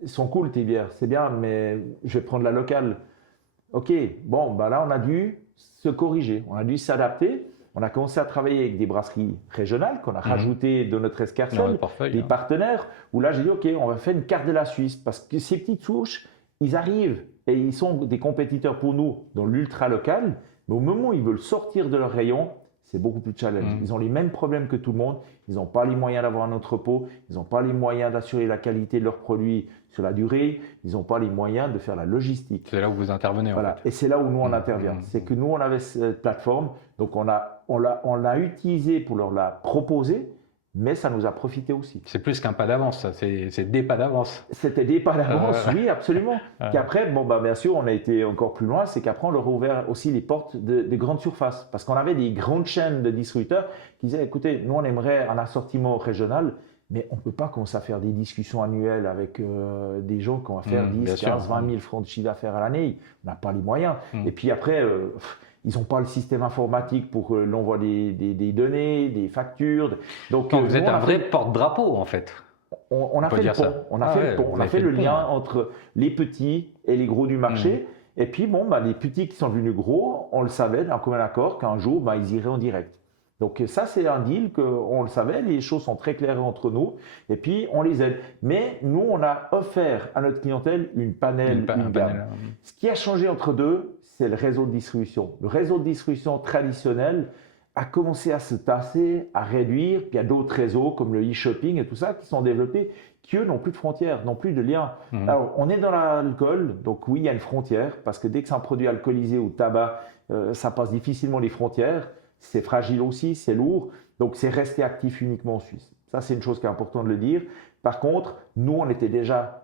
Ils sont cool, tes bières, c'est bien, mais je vais prendre la locale. Ok, là, on a dû se corriger. On a dû s'adapter. On a commencé à travailler avec des brasseries régionales qu'on a rajoutées dans notre escarcelle, des partenaires, où là j'ai dit ok, on va faire une carte de la Suisse parce que ces petites souches, ils arrivent et ils sont des compétiteurs pour nous dans l'ultra local, mais au moment où ils veulent sortir de leur rayon, c'est beaucoup plus challenge. Ils ont les mêmes problèmes que tout le monde, ils n'ont pas les moyens d'avoir un entrepôt, ils n'ont pas les moyens d'assurer la qualité de leurs produits sur la durée, ils n'ont pas les moyens de faire la logistique. C'est là où vous intervenez en fait. Et c'est là où nous on intervient. C'est que nous on avait cette plateforme, donc on l'a utilisée pour leur la proposer, mais ça nous a profité aussi. C'est plus qu'un pas d'avance, ça. C'est des pas d'avance. C'était des pas d'avance, oui, absolument. Qu'après, bien sûr, on a été encore plus loin, c'est qu'après, on leur a ouvert aussi les portes des grandes surfaces. Parce qu'on avait des grandes chaînes de distributeurs qui disaient, écoutez, nous, on aimerait un assortiment régional, mais on ne peut pas commencer à faire des discussions annuelles avec des gens qui vont faire 10, 15, 20 000 francs de chiffre d'affaires à l'année. On n'a pas les moyens. Et puis après... ils n'ont pas le système informatique pour l'envoi des données, des factures. Donc vous êtes un vrai porte-drapeau en fait. On a fait le pont. On a fait le pont. On a fait le lien entre les petits et les gros du marché. Et puis les petits qui sont devenus gros, on le savait d'un commun accord qu'un jour ils iraient en direct. Donc ça, c'est un deal qu'on le savait, les choses sont très claires entre nous, et puis on les aide. Mais nous, on a offert à notre clientèle une gamme. Panel. Ce qui a changé entre deux, c'est le réseau de distribution. Le réseau de distribution traditionnel a commencé à se tasser, à réduire, puis il y a d'autres réseaux comme le e-shopping et tout ça qui sont développés, qui eux n'ont plus de frontières, n'ont plus de liens. Alors, on est dans l'alcool, donc oui, il y a une frontière, parce que dès que c'est un produit alcoolisé ou tabac, ça passe difficilement les frontières. C'est fragile aussi, c'est lourd, donc c'est resté actif uniquement en Suisse. Ça, c'est une chose qui est importante de le dire. Par contre, nous, on était déjà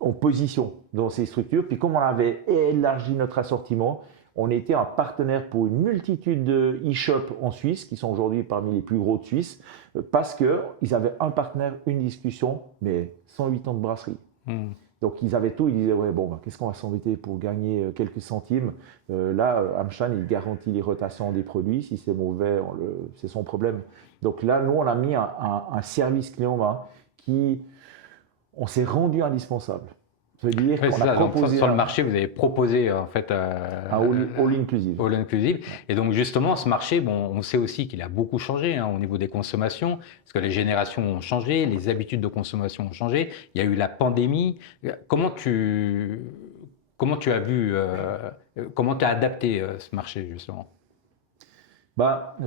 en position dans ces structures, puis comme on avait élargi notre assortiment, on était un partenaire pour une multitude de e-shops en Suisse, qui sont aujourd'hui parmi les plus gros de Suisse, parce qu'ils avaient un partenaire, une discussion, mais 108 ans de brasserie. Donc ils avaient tout, ils disaient ouais, bon, ben, qu'est-ce qu'on va s'embêter pour gagner quelques centimes. Là, Amstein, il garantit les rotations des produits. Si c'est mauvais, c'est son problème. Donc là, nous, on a mis un service client qui, on s'est rendu indispensable. Ça veut dire qu'on a proposé sur le marché, vous avez proposé en fait all inclusive. All inclusive. Et donc justement, ce marché, bon, on sait aussi qu'il a beaucoup changé au niveau des consommations, parce que les générations ont changé, les habitudes de consommation ont changé. Il y a eu la pandémie. Comment tu as vu, comment tu as adapté ce marché justement?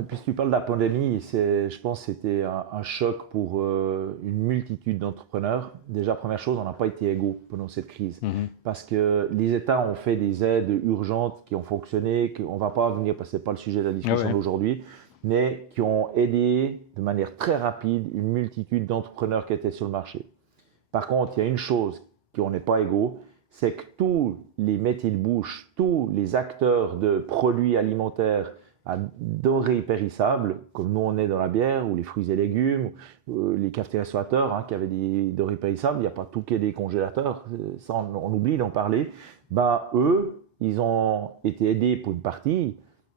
Puisque tu parles de la pandémie, je pense que c'était un choc pour une multitude d'entrepreneurs. Déjà, première chose, on n'a pas été égaux pendant cette crise. Parce que les États ont fait des aides urgentes qui ont fonctionné, qu'on ne va pas venir, parce que ce n'est pas le sujet de la discussion d'aujourd'hui, mais qui ont aidé de manière très rapide une multitude d'entrepreneurs qui étaient sur le marché. Par contre, il y a une chose qu'on n'est pas égaux, c'est que tous les métiers de bouche, tous les acteurs de produits alimentaires à denrées périssables, comme nous on est dans la bière, ou les fruits et légumes, les cafetiers-restaurateurs qui avaient des denrées périssables, il n'y a pas tout qui est des congélateurs, ça on oublie d'en parler. Eux, ils ont été aidés pour une partie,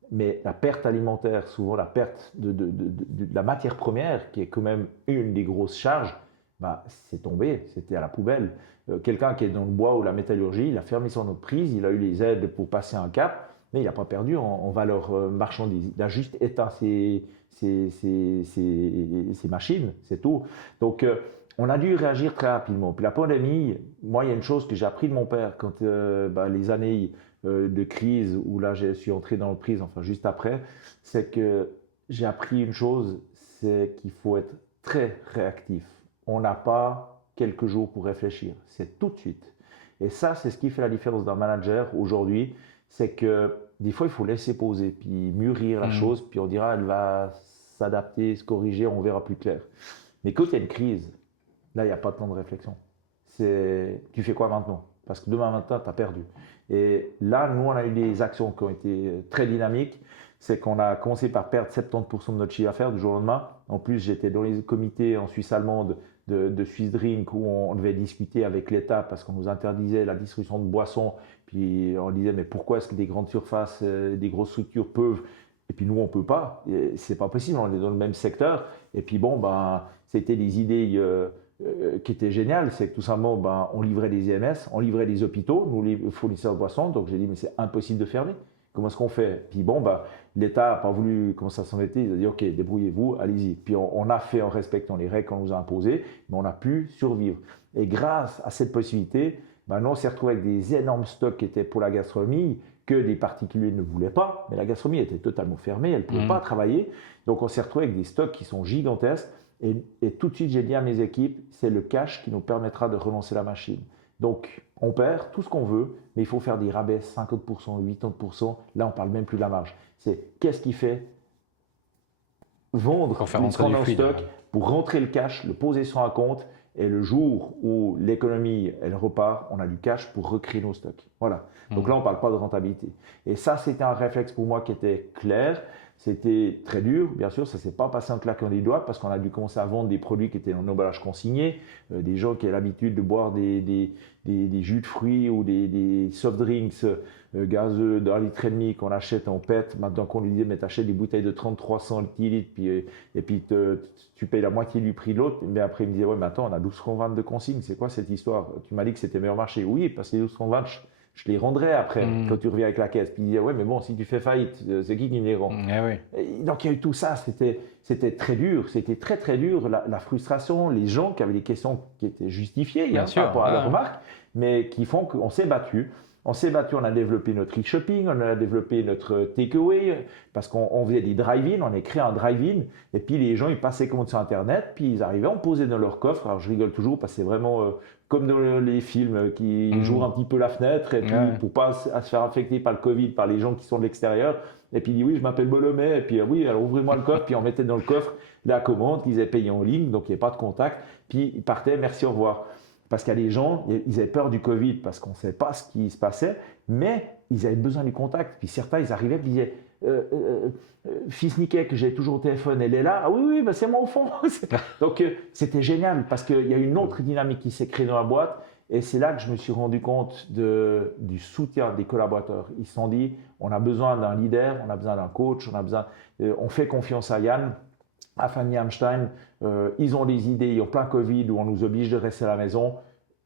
mais la perte alimentaire, souvent la perte de la matière première, qui est quand même une des grosses charges, c'est tombé, c'était à la poubelle. Quelqu'un qui est dans le bois ou la métallurgie, il a fermé son entreprise, il a eu les aides pour passer un cap, mais il n'a pas perdu en valeur marchandise. Il a juste éteint ses machines, c'est tout. Donc, on a dû réagir très rapidement. Puis la pandémie, moi, il y a une chose que j'ai appris de mon père quand les années de crise, où là, je suis entré dans l'entreprise, enfin juste après, c'est que j'ai appris une chose, c'est qu'il faut être très réactif. On n'a pas quelques jours pour réfléchir, c'est tout de suite. Et ça, c'est ce qui fait la différence d'un manager aujourd'hui, c'est que des fois, il faut laisser poser, puis mûrir la chose, puis on dira, elle va s'adapter, se corriger, on verra plus clair. Mais quand il y a une crise, là, il n'y a pas de temps de réflexion. Tu fais quoi maintenant? Parce que demain matin, tu as perdu. Et là, nous, on a eu des actions qui ont été très dynamiques. C'est qu'on a commencé par perdre 70% de notre chiffre d'affaires du jour au lendemain. En plus, j'étais dans les comités en Suisse allemande de Swiss Drink où on devait discuter avec l'État parce qu'on nous interdisait la distribution de boissons. Puis on disait, mais pourquoi est-ce que des grandes surfaces, des grosses structures peuvent, et puis nous, on ne peut pas? C'est pas possible, on est dans le même secteur. Et puis c'était des idées qui étaient géniales. C'est que tout simplement, on livrait des EMS, on livrait des hôpitaux, nous, les fournisseurs de boissons. Donc j'ai dit, mais c'est impossible de fermer. Comment est-ce qu'on fait? Puis l'État n'a pas voulu commencer à s'embêter. Il a dit, OK, débrouillez-vous, allez-y. Puis on a fait en respectant les règles qu'on nous a imposées, mais on a pu survivre. Et grâce à cette possibilité, nous, on s'est retrouvé avec des énormes stocks qui étaient pour la gastronomie, que des particuliers ne voulaient pas. Mais la gastronomie était totalement fermée, elle ne pouvait pas travailler. Donc on s'est retrouvé avec des stocks qui sont gigantesques. Et tout de suite, j'ai dit à mes équipes, c'est le cash qui nous permettra de relancer la machine. Donc, on perd tout ce qu'on veut, mais il faut faire des rabais 50%, 80%. Là, on ne parle même plus de la marge. C'est qu'est-ce qui fait vendre pour faire rentrer du stock, pour rentrer le cash, le poser sur un compte, et le jour où l'économie elle repart, on a du cash pour recréer nos stocks. Voilà. Donc là, on ne parle pas de rentabilité. Et ça, c'était un réflexe pour moi qui était clair. C'était très dur, bien sûr, ça ne s'est pas passé en claquant des doigts parce qu'on a dû commencer à vendre des produits qui étaient en emballage consigné, des gens qui ont l'habitude de boire des jus de fruits ou des soft drinks gazeux d'1,5 litre qu'on achète en PET. Maintenant qu'on lui dit, mais t'achètes des bouteilles de 33 centilitres et puis tu payes la moitié du prix de l'autre. Mais après, il me disait, ouais, mais attends, on a 12,20 de consigne, c'est quoi cette histoire? Tu m'as dit que c'était meilleur marché. Oui, parce que les 12,20, je les rendrai après quand tu reviens avec la caisse. Puis il disait, ouais, mais bon, si tu fais faillite, c'est qui me les rend? Et donc il y a eu tout ça, c'était très dur, c'était très très dur, la frustration, les gens qui avaient des questions qui étaient justifiées par rapport à leur marque, mais qui font qu'on s'est battu. On s'est battu, on a développé notre e-shopping, on a développé notre takeaway, parce qu'on faisait des drive-in, on a créé un drive-in, et puis les gens, ils passaient commander sur Internet, puis ils arrivaient, on posait dans leur coffre. Alors je rigole toujours, parce que c'est vraiment comme dans les films, qui jouent un petit peu la fenêtre, et puis pour pas se faire affecter par le Covid, par les gens qui sont de l'extérieur, et puis il dit oui, je m'appelle Bolomé, et puis oui, alors ouvrez-moi le coffre, puis on mettait dans le coffre la commande qu'ils avaient payée en ligne, donc il n'y avait pas de contact, puis ils partaient, merci, au revoir. Parce qu'il y a des gens, ils avaient peur du Covid parce qu'on ne savait pas ce qui se passait, mais ils avaient besoin du contact. Puis certains, ils arrivaient et disaient Fils Niquet, que j'ai toujours au téléphone, elle est là. Ah oui, oui, ben c'est moi au fond. Donc c'était génial parce qu'il y a une autre dynamique qui s'est créée dans la boîte. Et c'est là que je me suis rendu compte du soutien des collaborateurs. Ils se sont dit on a besoin d'un leader, on a besoin d'un coach, on fait confiance à Yann, à Fanny Hamstein, ils ont des idées, ils ont plein Covid où on nous oblige de rester à la maison,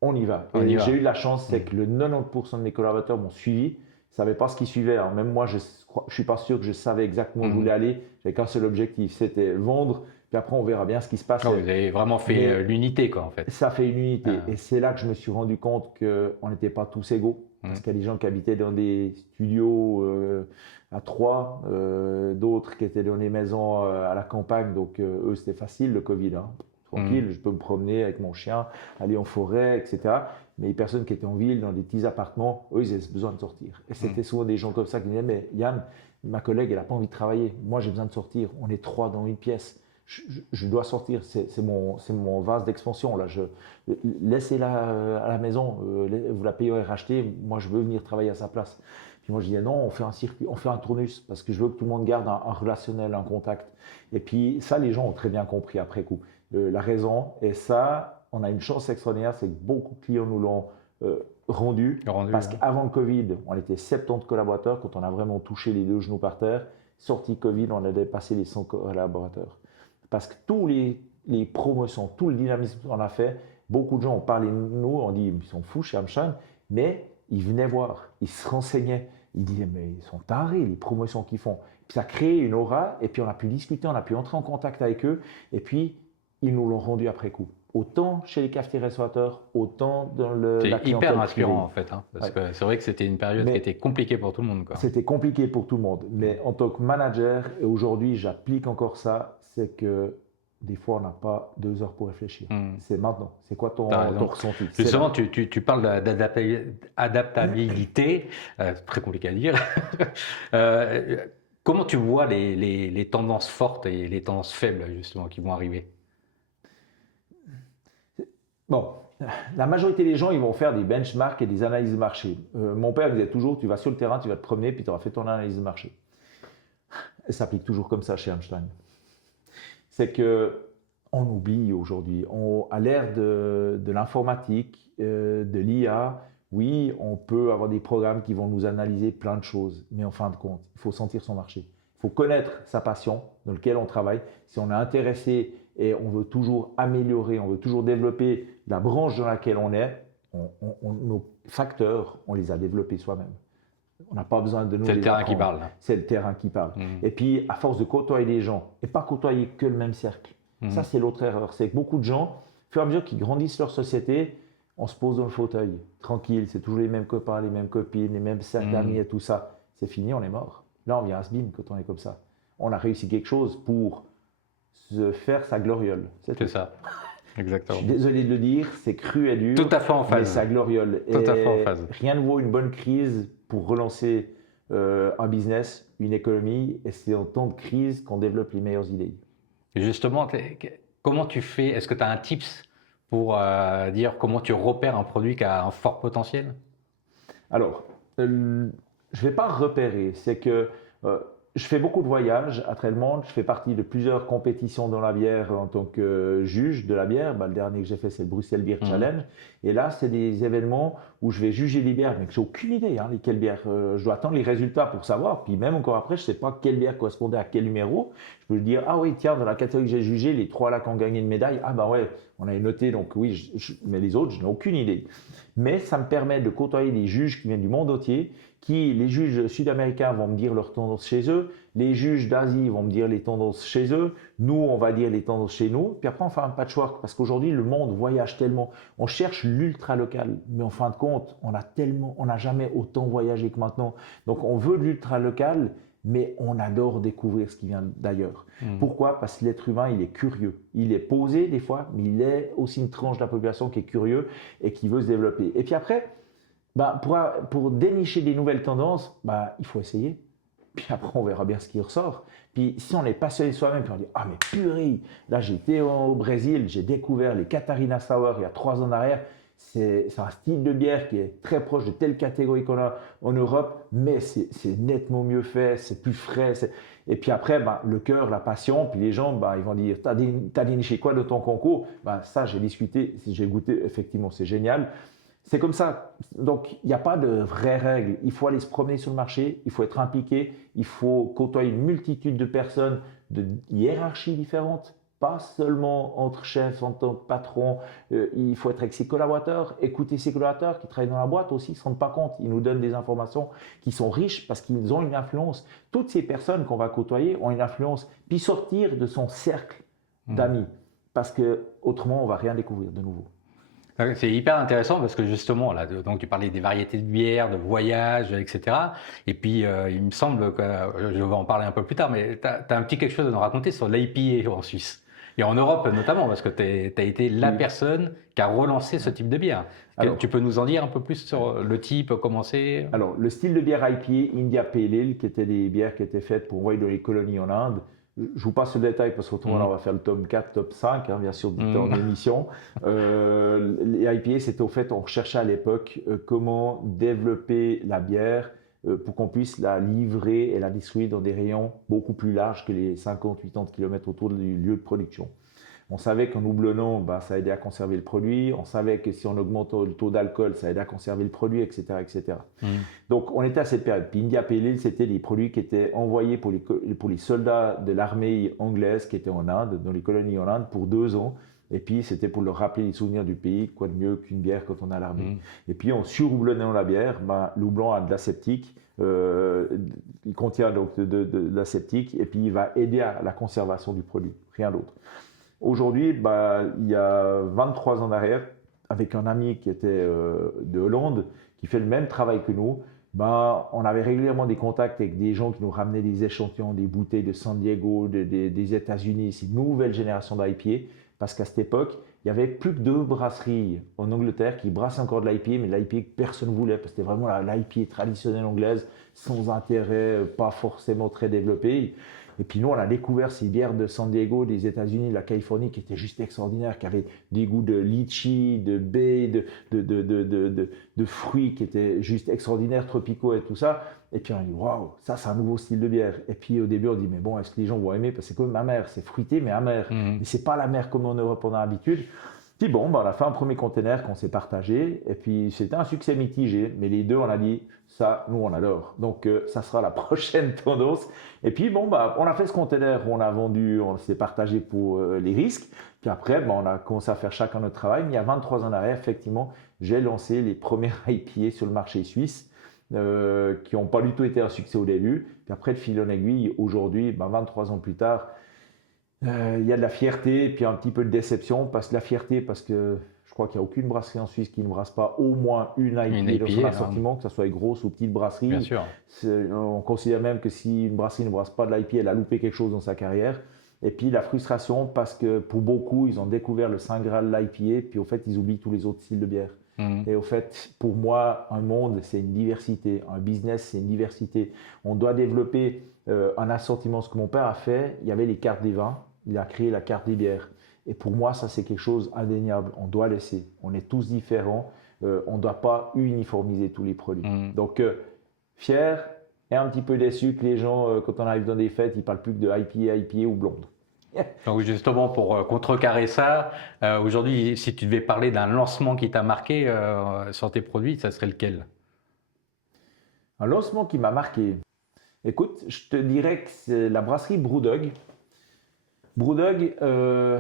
on y va. Et j'ai eu de la chance, c'est que le 90% de mes collaborateurs m'ont suivi, ils ne savaient pas ce qui suivait. Alors même moi, je ne suis pas sûr que je savais exactement où je voulais aller, j'avais qu'un seul objectif, c'était vendre, puis après on verra bien ce qui se passe. Vous avez vraiment fait l'unité quoi en fait. Ça fait une unité et c'est là que je me suis rendu compte qu'on n'était pas tous égaux, parce qu'il y a des gens qui habitaient dans des studios à Troyes, d'autres qui étaient dans des maisons à la campagne, donc eux c'était facile le Covid, tranquille, je peux me promener avec mon chien, aller en forêt, etc. Mais les personnes qui étaient en ville, dans des petits appartements, eux ils avaient besoin de sortir. Et c'était souvent des gens comme ça qui me disaient mais Yann, ma collègue elle n'a pas envie de travailler, moi j'ai besoin de sortir, on est 3 dans une pièce. Je dois sortir, c'est mon vase d'expansion. Laissez-la à la maison, vous la payez et rachetez, moi je veux venir travailler à sa place. Puis moi je disais non, on fait un circuit, on fait un tournus, parce que je veux que tout le monde garde un relationnel, un contact. Et puis ça, les gens ont très bien compris après coup, la raison. Et ça, on a une chance extraordinaire, c'est que beaucoup de clients nous l'ont rendu parce qu'avant le Covid, on était 70 collaborateurs, quand on a vraiment touché les 2 genoux par terre. Sorti Covid, on a dépassé les 100 collaborateurs. Parce que tous les promotions, tout le dynamisme qu'on a fait, beaucoup de gens ont parlé de nous, on dit ils sont fous chez Hamstein, mais ils venaient voir, ils se renseignaient, ils disaient mais ils sont tarés les promotions qu'ils font. Puis ça a créé une aura et puis on a pu discuter, on a pu entrer en contact avec eux et puis ils nous l'ont rendu après coup. Autant chez les cafetiers restaurateurs, autant dans la clientèle. C'est hyper inspirant en fait, parce que c'est vrai que c'était une période qui était compliquée pour tout le monde. C'était compliqué pour tout le monde, mais en tant que manager, et aujourd'hui j'applique encore ça, c'est que des fois on n'a pas 2 heures pour réfléchir. C'est maintenant. C'est quoi ton ressenti? Justement, tu parles d'adaptabilité, très compliqué à dire. Comment tu vois les tendances fortes et les tendances faibles justement qui vont arriver? Bon, la majorité des gens, ils vont faire des benchmarks et des analyses de marché. Mon père disait toujours, tu vas sur le terrain, tu vas te promener, puis tu auras fait ton analyse de marché. Et ça s'applique toujours comme ça chez Hamstein. C'est qu'on oublie aujourd'hui, à l'ère de l'informatique, de l'IA, oui, on peut avoir des programmes qui vont nous analyser plein de choses, mais en fin de compte, il faut sentir son marché. Il faut connaître sa passion dans laquelle on travaille. Si on est intéressé et on veut toujours améliorer, on veut toujours développer la branche dans laquelle on est, nos facteurs, on les a développés soi-même. On n'a pas besoin de nous. C'est le terrain qui parle. C'est le terrain qui parle. Et puis, à force de côtoyer les gens, et pas côtoyer que le même cercle, ça c'est l'autre erreur. C'est que beaucoup de gens, au fur et à mesure qu'ils grandissent leur société, on se pose dans le fauteuil, tranquille, c'est toujours les mêmes copains, les mêmes copines, les mêmes cercles d'amis et tout ça. C'est fini, on est mort. Là, on vient à sbim quand on est comme ça. On a réussi quelque chose pour se faire sa gloriole. C'est ça. Exactement. Je suis désolé de le dire, c'est cru et dur. Tout à fait en phase. Mais sa gloriole. Tout à fait en phase. Rien ne vaut une bonne crise pour relancer un business, une économie. Et c'est en temps de crise qu'on développe les meilleures idées. Et justement, comment tu fais? Est-ce que tu as un tips pour dire comment tu repères un produit qui a un fort potentiel? Alors, je ne vais pas repérer. C'est que je fais beaucoup de voyages à travers le monde. Je fais partie de plusieurs compétitions dans la bière en tant que juge de la bière. Le dernier que j'ai fait, c'est le Bruxelles Beer Challenge. Et là, c'est des événements où je vais juger les bières, mais que j'ai aucune idée lesquelles bières. Je dois attendre les résultats pour savoir. Puis même encore après, je ne sais pas quelle bière correspondait à quel numéro. Je peux dire, ah oui, tiens, dans la catégorie que j'ai jugée, les 3 là qui ont gagné une médaille, ah bah ouais, on avait noté, donc oui, mais les autres, je n'ai aucune idée. Mais ça me permet de côtoyer des juges qui viennent du monde entier, les juges sud-américains vont me dire leurs tendances chez eux, les juges d'Asie vont me dire les tendances chez eux, nous, on va dire les tendances chez nous, puis après, on fait un patchwork, parce qu'aujourd'hui, le monde voyage tellement, on cherche l'ultra local, mais en fin de compte, on n'a jamais autant voyagé que maintenant. Donc, on veut de l'ultra local, mais on adore découvrir ce qui vient d'ailleurs. Pourquoi? Parce que l'être humain, il est curieux. Il est posé des fois, mais il est aussi une tranche de la population qui est curieux et qui veut se développer. Et puis après, pour dénicher des nouvelles tendances, il faut essayer. Puis après, on verra bien ce qui ressort. Puis si on est passionné soi-même, puis on dit « Ah mais purée, là j'étais au Brésil, j'ai découvert les Catarina Sour il y a 3 ans en arrière. C'est un style de bière qui est très proche de telle catégorie qu'on a en Europe, mais c'est nettement mieux fait, c'est plus frais. Et puis après, le cœur, la passion, puis les gens, ils vont dire, t'as déniché quoi de ton concours? Ça, j'ai discuté, j'ai goûté, effectivement, c'est génial. C'est comme ça. Donc, il n'y a pas de vraies règles. Il faut aller se promener sur le marché, il faut être impliqué, il faut côtoyer une multitude de personnes de hiérarchies différentes. Pas seulement entre chefs, en tant que patron, il faut être avec ses collaborateurs, écouter ses collaborateurs qui travaillent dans la boîte aussi, ils ne se rendent pas compte, ils nous donnent des informations qui sont riches parce qu'ils ont une influence. Toutes ces personnes qu'on va côtoyer ont une influence, puis sortir de son cercle d'amis, parce que autrement on ne va rien découvrir de nouveau. C'est hyper intéressant parce que justement, là, donc tu parlais des variétés de bière, de voyages, etc. Et puis, il me semble que, je vais en parler un peu plus tard, mais tu as un petit quelque chose à nous raconter sur l'IPA en Suisse. Et en Europe notamment, parce que tu as été la personne qui a relancé ce type de bière. Alors, tu peux nous en dire un peu plus sur le type, comment c'est? Alors, le style de bière IPA, India Pale Ale, qui étaient des bières qui étaient faites pour envoyer dans les colonies en Inde. Je vous passe le détail parce qu'autrement, on va faire le tome 4, top 5, bien sûr, dans l'émission. Les IPA, c'était au fait, on recherchait à l'époque comment développer la bière pour qu'on puisse la livrer et la distribuer dans des rayons beaucoup plus larges que les 50-80 km autour du lieu de production. On savait qu'en houblonnant, ça aidait à conserver le produit. On savait que si on augmentait le taux d'alcool, ça aidait à conserver le produit, etc. etc. Donc, on était à cette période. Puis India Pale Ale, c'était des produits qui étaient envoyés pour les soldats de l'armée anglaise qui étaient en Inde, dans les colonies en Inde, pour 2 ans. Et puis, c'était pour leur rappeler les souvenirs du pays. Quoi de mieux qu'une bière quand on a l'armée. Et puis, en surhoublonnant la bière, le houblon a de l'aseptique. Il contient donc de l'aseptique et puis il va aider à la conservation du produit, rien d'autre. Aujourd'hui, il y a 23 ans en arrière, avec un ami qui était de Hollande, qui fait le même travail que nous, on avait régulièrement des contacts avec des gens qui nous ramenaient des échantillons, des bouteilles de San Diego, des États-Unis, c'est une nouvelle génération d'IPA, parce qu'à cette époque, il n'y avait plus que 2 brasseries en Angleterre qui brassent encore de l'IPA, mais de l'IPA que personne ne voulait, parce que c'était vraiment l'IPA traditionnelle anglaise, sans intérêt, pas forcément très développée. Et puis nous, on a découvert ces bières de San Diego, des États-Unis, de la Californie, qui étaient juste extraordinaires, qui avaient des goûts de litchi, de baies, de fruits qui étaient juste extraordinaires, tropicaux et tout ça. Et puis on a dit, waouh, ça c'est un nouveau style de bière. Et puis au début, on dit, mais bon, est-ce que les gens vont aimer? Parce que c'est comme amer, c'est fruité, mais amer. Mais c'est pas l'amer comme en Europe, on a l'habitude. Puis bon, on a fait un premier container qu'on s'est partagé. Et puis c'était un succès mitigé. Mais les deux, on a dit, ça, nous, on adore. Donc ça sera la prochaine tendance. Et puis bon, on a fait ce container, on a vendu, on s'est partagé pour les risques. Puis après, on a commencé à faire chacun notre travail. Mais il y a 23 ans en arrière, effectivement, j'ai lancé les premiers IPA sur le marché suisse. Qui n'ont pas du tout été un succès au début. Puis après, de fil en aiguille, aujourd'hui, 23 ans plus tard, il y a de la fierté, puis un petit peu de déception. Parce que je crois qu'il n'y a aucune brasserie en Suisse qui ne brasse pas au moins une IPA dans son assortiment, que ce soit grosse ou petite brasserie. Bien sûr. On considère même que si une brasserie ne brasse pas de l'IPA, elle a loupé quelque chose dans sa carrière. Et puis la frustration, parce que pour beaucoup, ils ont découvert le Saint Graal de l'IPA, puis au fait, ils oublient tous les autres styles de bière. Et au fait, pour moi, un monde, c'est une diversité. Un business, c'est une diversité. On doit développer un assortiment. Ce que mon père a fait, il y avait les cartes des vins. Il a créé la carte des bières. Et pour moi, ça, c'est quelque chose d'indéniable. On doit laisser. On est tous différents. On ne doit pas uniformiser tous les produits. Donc, fier et un petit peu déçu que les gens, quand on arrive dans des fêtes, ils ne parlent plus que de IPA ou blonde. Donc justement, pour contrecarrer ça, aujourd'hui, si tu devais parler d'un lancement qui t'a marqué sur tes produits, ça serait lequel? Un lancement qui m'a marqué. Écoute, je te dirais que c'est la brasserie Brewdog BrewDog,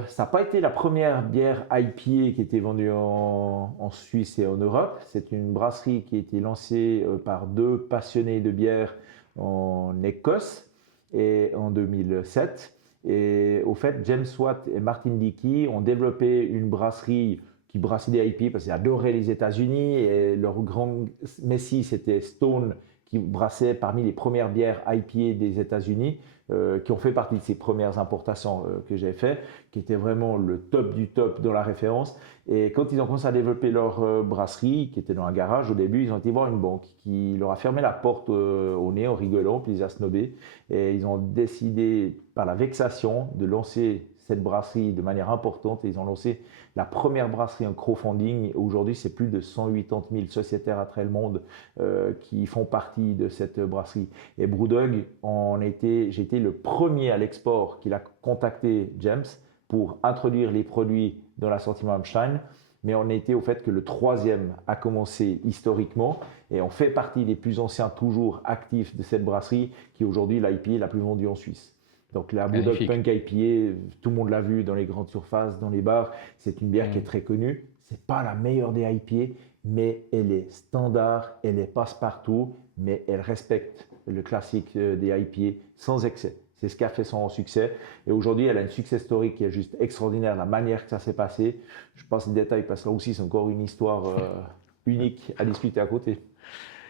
ça n'a pas été la première bière IPA qui était vendue en Suisse et en Europe. C'est une brasserie qui a été lancée par deux passionnés de bière en Écosse et en 2007. Et au fait, James Watt et Martin Dickey ont développé une brasserie qui brassait des IPA parce qu'ils adoraient les États-Unis. Et leur grand messie, c'était Stone, qui brassait parmi les premières bières IPA des États-Unis, qui ont fait partie de ces premières importations que j'ai fait, qui étaient vraiment le top du top dans la référence. Et quand ils ont commencé à développer leur brasserie, qui était dans un garage au début, ils ont été voir une banque qui leur a fermé la porte au nez en rigolant, puis ils ont snobé. Et ils ont décidé, par la vexation, de lancer cette brasserie de manière importante. Et ils ont lancé la première brasserie en crowdfunding. Aujourd'hui, c'est plus de 180 000 sociétaires à travers le monde qui font partie de cette brasserie. Et BrewDog, j'ai été le premier à l'export qu'il a contacté James pour introduire les produits dans l'assortiment Hamstein. Mais on a été au fait que le troisième a commencé historiquement et on fait partie des plus anciens toujours actifs de cette brasserie qui est aujourd'hui l'IPA la plus vendue en Suisse. Donc la BrewDog Punk IPA, tout le monde l'a vu dans les grandes surfaces, dans les bars. C'est une bière qui est très connue. C'est pas la meilleure des IPA, mais elle est standard, elle est passe-partout, mais elle respecte le classique des IPA sans excès. C'est ce qui a fait son succès. Et aujourd'hui, elle a une success story qui est juste extraordinaire, la manière que ça s'est passé. Je passe les détails parce que là aussi, c'est encore une histoire unique à discuter à côté.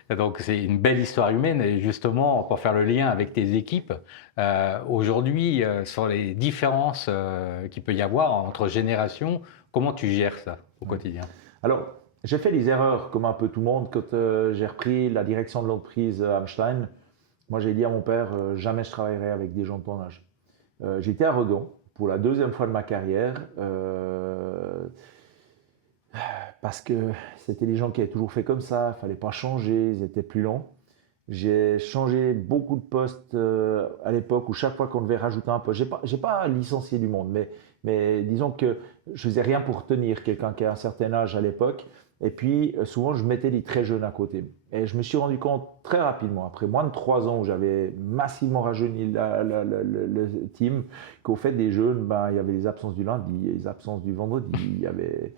Donc c'est une belle histoire humaine et justement pour faire le lien avec tes équipes, aujourd'hui sur les différences qu'il peut y avoir entre générations, comment tu gères ça au quotidien? Alors j'ai fait des erreurs comme un peu tout le monde quand j'ai repris la direction de l'entreprise Hamstein. Moi j'ai dit à mon père jamais je travaillerai avec des gens de ton âge. J'étais arrogant pour la deuxième fois de ma carrière. Parce que c'était des gens qui avaient toujours fait comme ça, il ne fallait pas changer, ils étaient plus lents. J'ai changé beaucoup de postes à l'époque où chaque fois qu'on devait rajouter un poste, j'ai pas licencié du monde, mais disons que je faisais rien pour tenir quelqu'un qui a un certain âge à l'époque. Et puis souvent je mettais des très jeunes à côté. Et je me suis rendu compte très rapidement, après moins de 3 ans où j'avais massivement rajeuni le team, qu'au fait des jeunes, ben, il y avait les absences du lundi, les absences du vendredi, il y avait...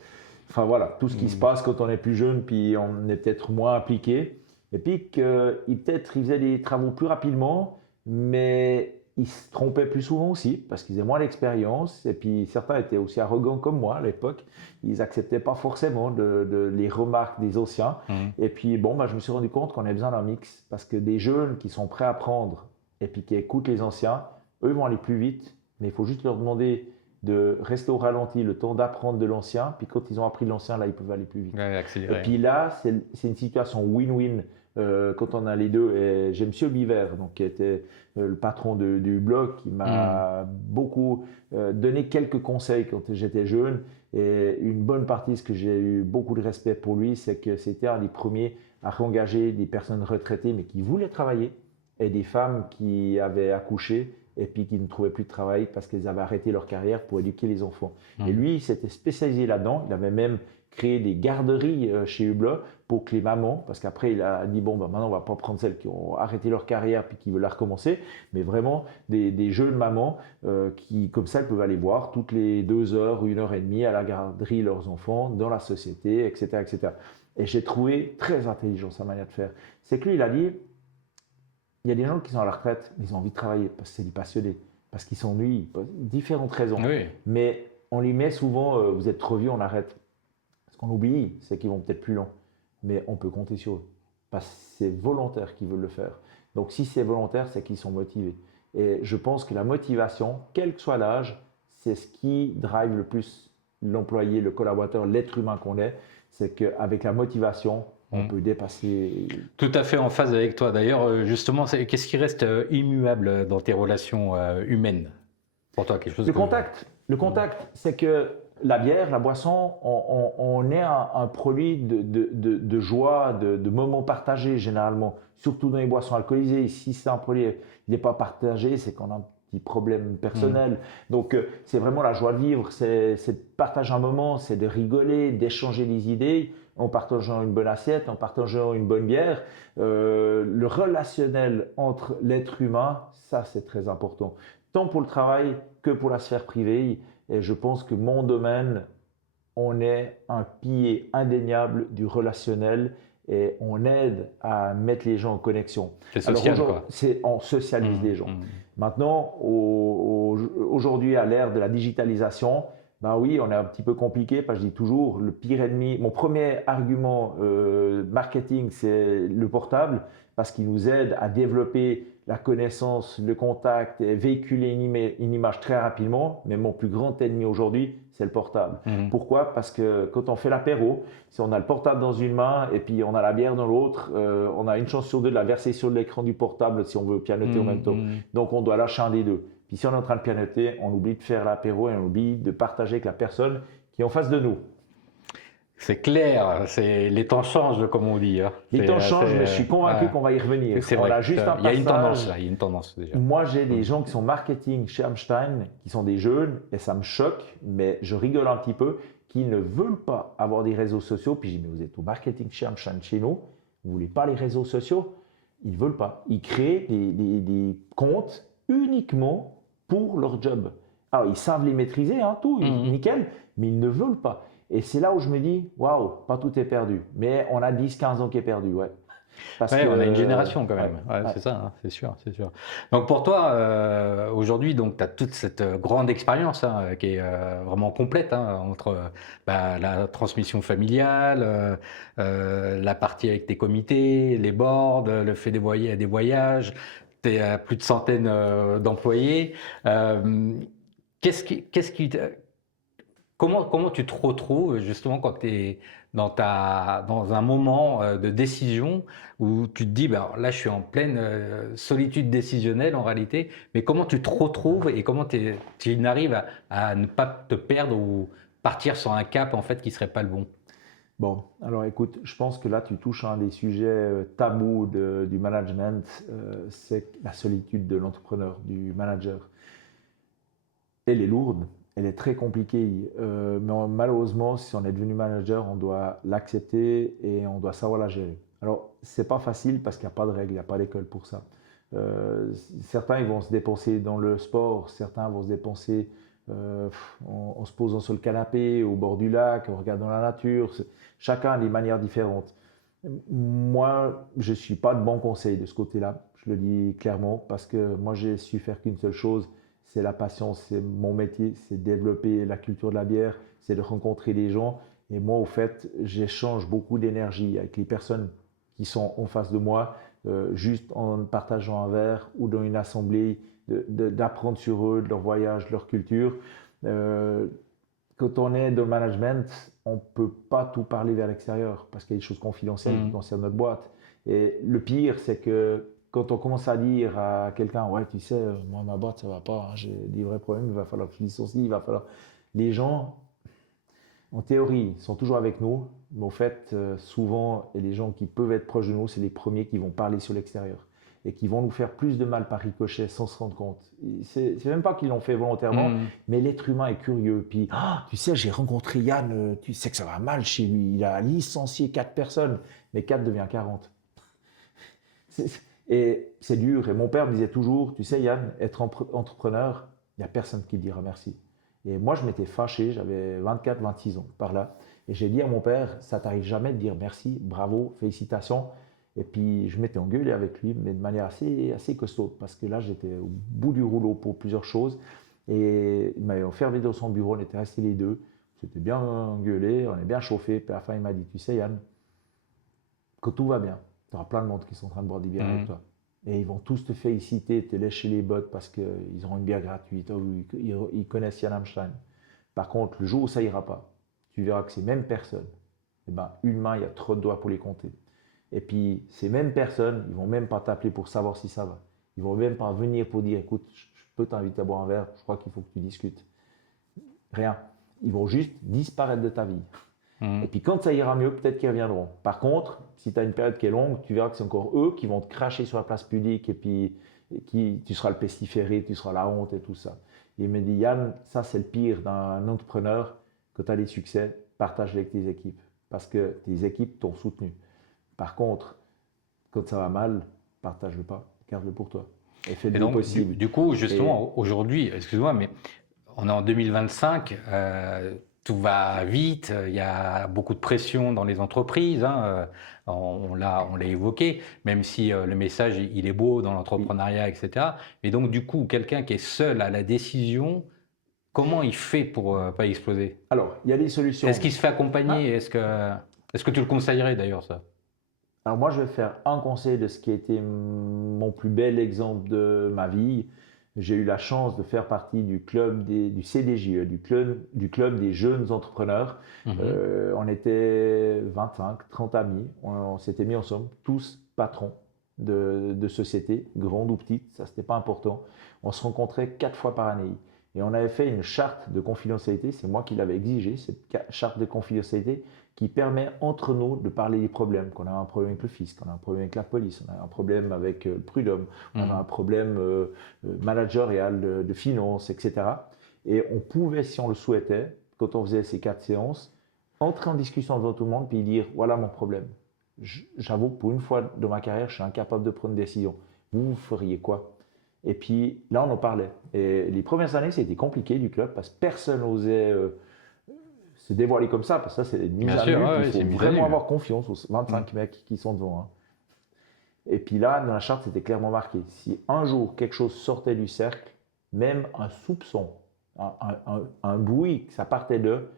Enfin voilà, tout ce qui se passe quand on est plus jeune, puis on est peut-être moins impliqué. Et puis peut-être ils faisaient des travaux plus rapidement, mais ils se trompaient plus souvent aussi, parce qu'ils avaient moins d'expérience. Et puis certains étaient aussi arrogants comme moi à l'époque. Ils n'acceptaient pas forcément les remarques des anciens. Et puis bon, je me suis rendu compte qu'on avait besoin d'un mix, parce que des jeunes qui sont prêts à apprendre et puis qui écoutent les anciens, eux vont aller plus vite, mais il faut juste leur demander de rester au ralenti, le temps d'apprendre de l'ancien, puis quand ils ont appris de l'ancien, là, ils peuvent aller plus vite. Ouais, accélérer. Et puis là, c'est une situation win-win quand on a les deux. Et j'ai M. Biver, donc, qui était le patron du blog, qui m'a beaucoup donné quelques conseils quand j'étais jeune. Et une bonne partie, ce que j'ai eu beaucoup de respect pour lui, c'est que c'était un des premiers à réengager des personnes retraitées, mais qui voulaient travailler, et des femmes qui avaient accouché et puis qui ne trouvaient plus de travail parce qu'ils avaient arrêté leur carrière pour éduquer les enfants. Et lui, il s'était spécialisé là-dedans. Il avait même créé des garderies chez Hublot pour que les mamans, parce qu'après il a dit bon, maintenant on va pas prendre celles qui ont arrêté leur carrière puis qui veulent la recommencer, mais vraiment des jeunes mamans qui, comme ça, elles peuvent aller voir toutes les 2 heures, 1 heure et demie à la garderie leurs enfants dans la société, etc., etc. Et j'ai trouvé très intelligent sa manière de faire. C'est que lui, il a dit, il y a des gens qui sont à la retraite, mais ils ont envie de travailler parce que c'est des passionnés, parce qu'ils s'ennuient, différentes raisons. Oui. Mais on lui met souvent, vous êtes trop vieux, on arrête. Ce qu'on oublie, c'est qu'ils vont peut-être plus lents, mais on peut compter sur eux, parce que c'est volontaire qu'ils veulent le faire. Donc si c'est volontaire, c'est qu'ils sont motivés. Et je pense que la motivation, quel que soit l'âge, c'est ce qui drive le plus l'employé, le collaborateur, l'être humain qu'on est. C'est qu'avec la motivation, on peut dépasser. Tout à fait en phase avec toi. D'ailleurs, justement, qu'est-ce qui reste immuable dans tes relations humaines pour toi, quelque chose Le contact, c'est que la bière, la boisson, on est un produit de joie, de moments partagés généralement, surtout dans les boissons alcoolisées. Si c'est un produit qui n'est pas partagé, c'est qu'on a un petit problème personnel. Donc c'est vraiment la joie de vivre, c'est de partager un moment, c'est de rigoler, d'échanger des idées en partageant une bonne assiette, en partageant une bonne bière. Le relationnel entre l'être humain, ça c'est très important. tant pour le travail que pour la sphère privée. Et je pense que mon domaine, on est un pilier indéniable du relationnel et on aide à mettre les gens en connexion. C'est social, quoi. On socialise les gens. Maintenant, aujourd'hui, à l'ère de la digitalisation, ben oui, on est un petit peu compliqué parce que je dis toujours, le pire ennemi, mon premier argument marketing, c'est le portable parce qu'il nous aide à développer la connaissance, le contact et véhiculer une image très rapidement. Mais mon plus grand ennemi aujourd'hui, c'est le portable. Pourquoi? Parce que quand on fait l'apéro, si on a le portable dans une main et puis on a la bière dans l'autre, on a une chance sur deux de la verser sur l'écran du portable si on veut pianoter en même temps. Donc on doit lâcher un des deux. Puis si on est en train de pianoter, on oublie de faire l'apéro et on oublie de partager avec la personne qui est en face de nous. C'est clair, les temps changent, comme on dit. Les temps changent, mais je suis convaincu qu'on va y revenir. C'est vrai. Il y a une tendance là, il y a une tendance déjà. Moi, j'ai des gens qui sont marketing chez Hamstein, qui sont des jeunes, et ça me choque, mais je rigole un petit peu, qui ne veulent pas avoir des réseaux sociaux. Puis je dis, mais vous êtes au marketing chez Hamstein, chez nous, vous ne voulez pas les réseaux sociaux? Ils ne veulent pas. Ils créent des comptes uniquement pour leur job. Alors, ils savent les maîtriser, tout, nickel, mais ils ne veulent pas. Et c'est là où je me dis, waouh, pas tout est perdu. Mais on a 10-15 ans qui est perdu, ouais. On a une génération quand même. Ouais. C'est ça, c'est sûr, c'est sûr. Donc pour toi, aujourd'hui, tu as toute cette grande expérience qui est vraiment complète entre la transmission familiale, la partie avec tes comités, les boards, le fait des voyages, tu as plus de centaines d'employés. Comment tu te retrouves justement quand tu es dans un moment de décision où tu te dis, là je suis en pleine solitude décisionnelle en réalité, mais comment tu te retrouves et comment tu arrives à ne pas te perdre ou partir sur un cap en fait qui serait pas le bon? Bon, alors écoute, je pense que là tu touches à un des sujets tabous du management, c'est la solitude de l'entrepreneur, du manager. Elle est lourde. Elle est très compliquée, mais malheureusement, si on est devenu manager, on doit l'accepter et on doit savoir la gérer. Alors, c'est pas facile parce qu'il n'y a pas de règles, il n'y a pas d'école pour ça. Certains ils vont se dépenser dans le sport, certains vont se dépenser en se posant sur le canapé, au bord du lac, en regardant la nature. Chacun a des manières différentes. Moi, je ne suis pas de bon conseil de ce côté-là, je le dis clairement, parce que moi, j'ai su faire qu'une seule chose. C'est la passion, c'est mon métier, c'est développer la culture de la bière, c'est de rencontrer des gens. Et moi, au fait, j'échange beaucoup d'énergie avec les personnes qui sont en face de moi, juste en partageant un verre ou dans une assemblée, d'apprendre sur eux, de leur voyage, de leur culture. Quand on est dans le management, on ne peut pas tout parler vers l'extérieur parce qu'il y a des choses confidentielles qui concernent notre boîte. Et le pire, c'est que quand on commence à dire à quelqu'un, ouais, tu sais, moi, ma boîte, ça va pas, j'ai des vrais problèmes, il va falloir que je licencie, il va falloir. Les gens, en théorie, sont toujours avec nous, mais au fait, souvent, et les gens qui peuvent être proches de nous, c'est les premiers qui vont parler sur l'extérieur et qui vont nous faire plus de mal par ricochet sans se rendre compte. C'est même pas qu'ils l'ont fait volontairement, mais l'être humain est curieux. Puis, tu sais, j'ai rencontré Yann, tu sais que ça va mal chez lui, il a licencié 4 personnes, mais 4 devient 40. Et c'est dur. Et mon père me disait toujours, tu sais Yann, être entrepreneur, il n'y a personne qui te dira merci. Et moi, je m'étais fâché, j'avais 24, 26 ans par là. Et j'ai dit à mon père, ça t'arrive jamais de dire merci, bravo, félicitations. Et puis, je m'étais engueulé avec lui, mais de manière assez costaud, parce que là, j'étais au bout du rouleau pour plusieurs choses. Et il m'avait enfermé dans son bureau, on était restés les deux. C'était bien engueulé, on est bien chauffé. Puis à la fin, il m'a dit, tu sais Yann, que tout va bien. Tu auras plein de monde qui sont en train de boire des bières avec toi. Et ils vont tous te féliciter, te lécher les bottes parce qu'ils auront une bière gratuite ou ils connaissent Yann Hamstein. Par contre, le jour où ça ira pas, tu verras que ces mêmes personnes, une main, il y a trop de doigts pour les compter. Et puis, ces mêmes personnes, ils vont même pas t'appeler pour savoir si ça va. Ils vont même pas venir pour dire, écoute, je peux t'inviter à boire un verre, je crois qu'il faut que tu discutes. Rien. Ils vont juste disparaître de ta vie. Et puis quand ça ira mieux, peut-être qu'ils reviendront. Par contre, si tu as une période qui est longue, tu verras que c'est encore eux qui vont te cracher sur la place publique et puis tu seras le pestiféré, tu seras la honte et tout ça. Et il me dit, Yann, ça c'est le pire d'un entrepreneur. Quand tu as des succès, partage avec tes équipes parce que tes équipes t'ont soutenu. Par contre, quand ça va mal, partage-le pas, garde-le pour toi. et faites Et le donc, possible. du coup, justement, aujourd'hui, excuse-moi, mais on est en 2025, tout va vite, il y a beaucoup de pression dans les entreprises, hein, on l'a évoqué, même si le message, il est beau dans l'entrepreneuriat, etc. Mais donc, du coup, quelqu'un qui est seul à la décision, comment il fait pour pas exploser? Alors, il y a des solutions. Est-ce qu'il se fait accompagner? Est-ce que tu le conseillerais d'ailleurs, ça? Alors moi, je vais faire un conseil de ce qui a été mon plus bel exemple de ma vie. J'ai eu la chance de faire partie du club du CDJE, du club des jeunes entrepreneurs. Mhm. On était 25, 30 amis. On s'était mis ensemble, tous patrons de sociétés, grandes ou petites, ça c'était pas important. On se rencontrait 4 fois par année. Et on avait fait une charte de confidentialité, c'est moi qui l'avais exigé, cette charte de confidentialité qui permet entre nous de parler des problèmes, qu'on a un problème avec le fisc, qu'on a un problème avec la police, on a un problème avec le prud'homme, on a un problème managérial de finances, etc. Et on pouvait, si on le souhaitait, quand on faisait ces 4 séances, entrer en discussion devant tout le monde puis dire voilà mon problème. J'avoue que pour une fois dans ma carrière, je suis incapable de prendre une décision. Vous feriez quoi? Et puis là, on en parlait. Et les premières années, c'était compliqué du club parce que personne n'osait se dévoiler comme ça, parce que ça, c'est une mise à nu. Il faut vraiment avoir confiance aux 25 mecs qui sont devant. Hein. Et puis là, dans la charte, c'était clairement marqué. Si un jour quelque chose sortait du cercle, même un soupçon, un bruit, ça partait d'eux,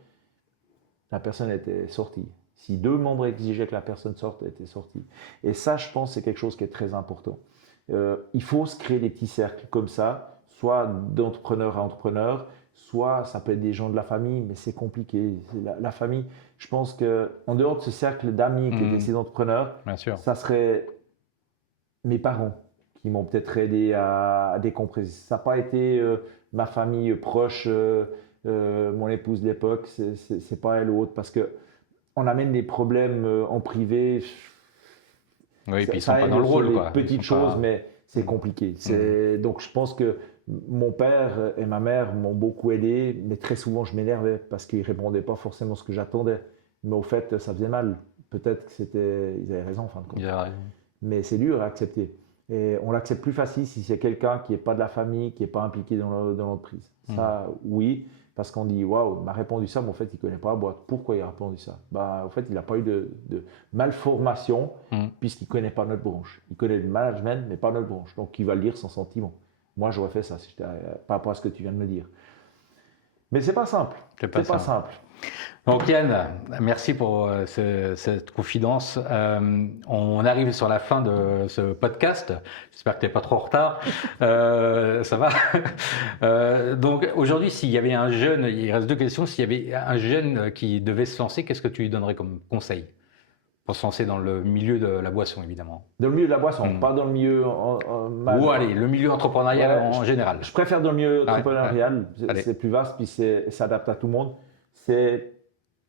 la personne était sortie. Si 2 membres exigeaient que la personne sorte, elle était sortie. Et ça, je pense, c'est quelque chose qui est très important. Il faut se créer des petits cercles comme ça, soit d'entrepreneur à entrepreneur, soit ça peut être des gens de la famille, mais c'est compliqué. La famille, je pense qu'en dehors de ce cercle d'amis qui étaient ces entrepreneurs, ça serait mes parents qui m'ont peut-être aidé à décompresser. Ça n'a pas été ma famille proche, mon épouse de l'époque, c'est pas elle ou autre, parce qu'on amène des problèmes en privé. Oui, et puis ils sont pas dans le rôle. Des petites choses, mais c'est compliqué. Donc je pense que mon père et ma mère m'ont beaucoup aidé, mais très souvent je m'énervais parce qu'ils ne répondaient pas forcément à ce que j'attendais. Mais au fait, ça faisait mal. Peut-être qu'ils avaient raison en fin de compte. Mais c'est dur à accepter. Et on l'accepte plus facile si c'est quelqu'un qui n'est pas de la famille, qui n'est pas impliqué dans l'entreprise. Ça, oui, parce qu'on dit waouh, il m'a répondu ça, mais en fait, il ne connaît pas la boîte. Pourquoi il a répondu ça? En fait, il n'a pas eu de malformation puisqu'il ne connaît pas notre branche. Il connaît le management, mais pas notre branche. Donc, il va le lire sans sentiment. Moi, j'aurais fait ça par rapport à ce que tu viens de me dire. Mais c'est pas simple. C'est pas simple. Donc Yann, merci pour cette confidence. On arrive sur la fin de ce podcast. J'espère que tu n'es pas trop en retard. Ça va. Donc aujourd'hui, s'il y avait un jeune, il reste 2 questions. S'il y avait un jeune qui devait se lancer, qu'est-ce que tu lui donnerais comme conseil pour se lancer dans le milieu de la boisson, évidemment? Dans le milieu de la boisson, pas dans le milieu... Ou allez, le milieu entrepreneurial en général. Je préfère dans le milieu entrepreneurial. C'est plus vaste, puis ça s'adapte à tout le monde. C'est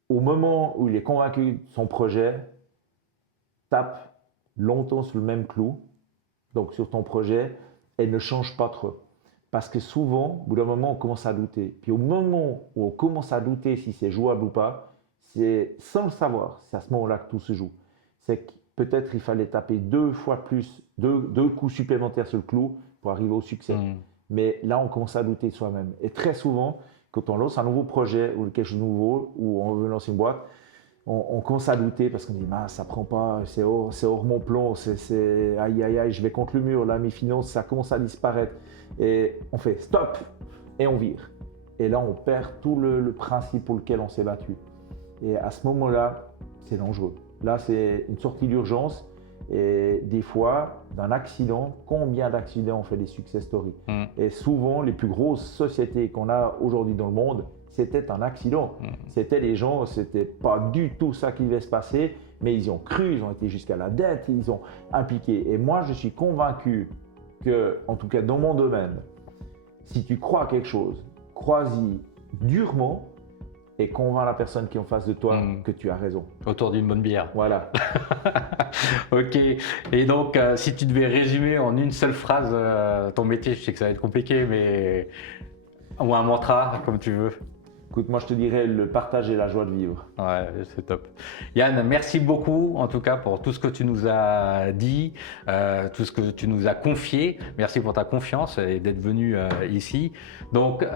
au moment où il est convaincu de son projet, tape longtemps sur le même clou, donc sur ton projet, et ne change pas trop. Parce que souvent, au bout d'un moment, on commence à douter. Puis au moment où on commence à douter si c'est jouable ou pas, c'est sans le savoir, c'est à ce moment-là que tout se joue. C'est que peut-être il fallait taper 2 fois plus, 2 coups supplémentaires sur le clou pour arriver au succès. Mais là, on commence à douter de soi-même. Et très souvent, quand on lance un nouveau projet ou quelque chose de nouveau, ou on veut lancer une boîte, on commence à douter parce qu'on dit ça prend pas, c'est hors mon plan, c'est aïe aïe aïe, je vais contre le mur, là mes finances, ça commence à disparaître. Et on fait stop et on vire. Et là, on perd tout le principe pour lequel on s'est battu. Et à ce moment-là, c'est dangereux. Là, c'est une sortie d'urgence. Et des fois, d'un accident, combien d'accidents ont fait des success stories? Et souvent, les plus grosses sociétés qu'on a aujourd'hui dans le monde, c'était un accident. C'était les gens, c'était pas du tout ça qui devait se passer, mais ils y ont cru, ils ont été jusqu'à la dette, ils ont impliqué. Et moi, je suis convaincu que, en tout cas dans mon domaine, si tu crois à quelque chose, crois-y durement et convainc la personne qui est en face de toi que tu as raison. Autour d'une bonne bière. Voilà. Ok. Et donc, si tu devais résumer en une seule phrase ton métier, je sais que ça va être compliqué, mais ou un mantra, comme tu veux. Écoute, moi je te dirais le partage et la joie de vivre. Ouais, c'est top. Yann, merci beaucoup en tout cas pour tout ce que tu nous as dit, tout ce que tu nous as confié. Merci pour ta confiance et d'être venu ici. Donc,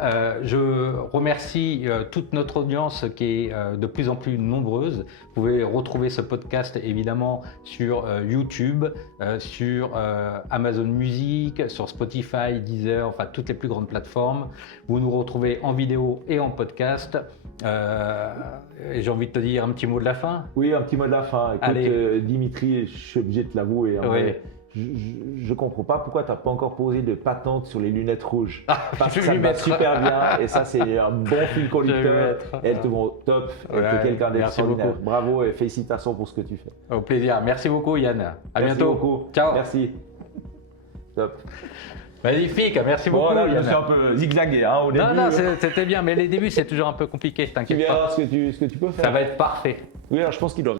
je remercie toute notre audience qui est de plus en plus nombreuse. Vous pouvez retrouver ce podcast évidemment sur YouTube, sur Amazon Music, sur Spotify, Deezer, enfin toutes les plus grandes plateformes. Vous nous retrouvez en vidéo et en podcast. Et j'ai envie de te dire un petit mot de la fin. Oui, un petit mot de la fin. Écoute, Dimitri, je suis obligé de te l'avouer. Hein, oui. Je comprends pas pourquoi tu n'as pas encore posé de patente sur les lunettes rouges. Parce que je ça vais te lui va mettre. super bien et ça c'est un bon fil conducteur. Elles te vont top. Ouais, tu es quelqu'un d'extraordinaire. beaucoup. Bravo et félicitations pour ce que tu fais. Au plaisir. Merci beaucoup Yann. À Merci bientôt. Beaucoup. Ciao. Merci. Top. Magnifique, merci beaucoup. Bon, là, je Yann. suis un peu zigzagué hein, au début. Non, c'était bien, mais les débuts c'est toujours un peu compliqué, je Tu t'inquiète pas. verras ce que tu peux faire. Ça va être parfait. Oui, alors je pense qu'ils doivent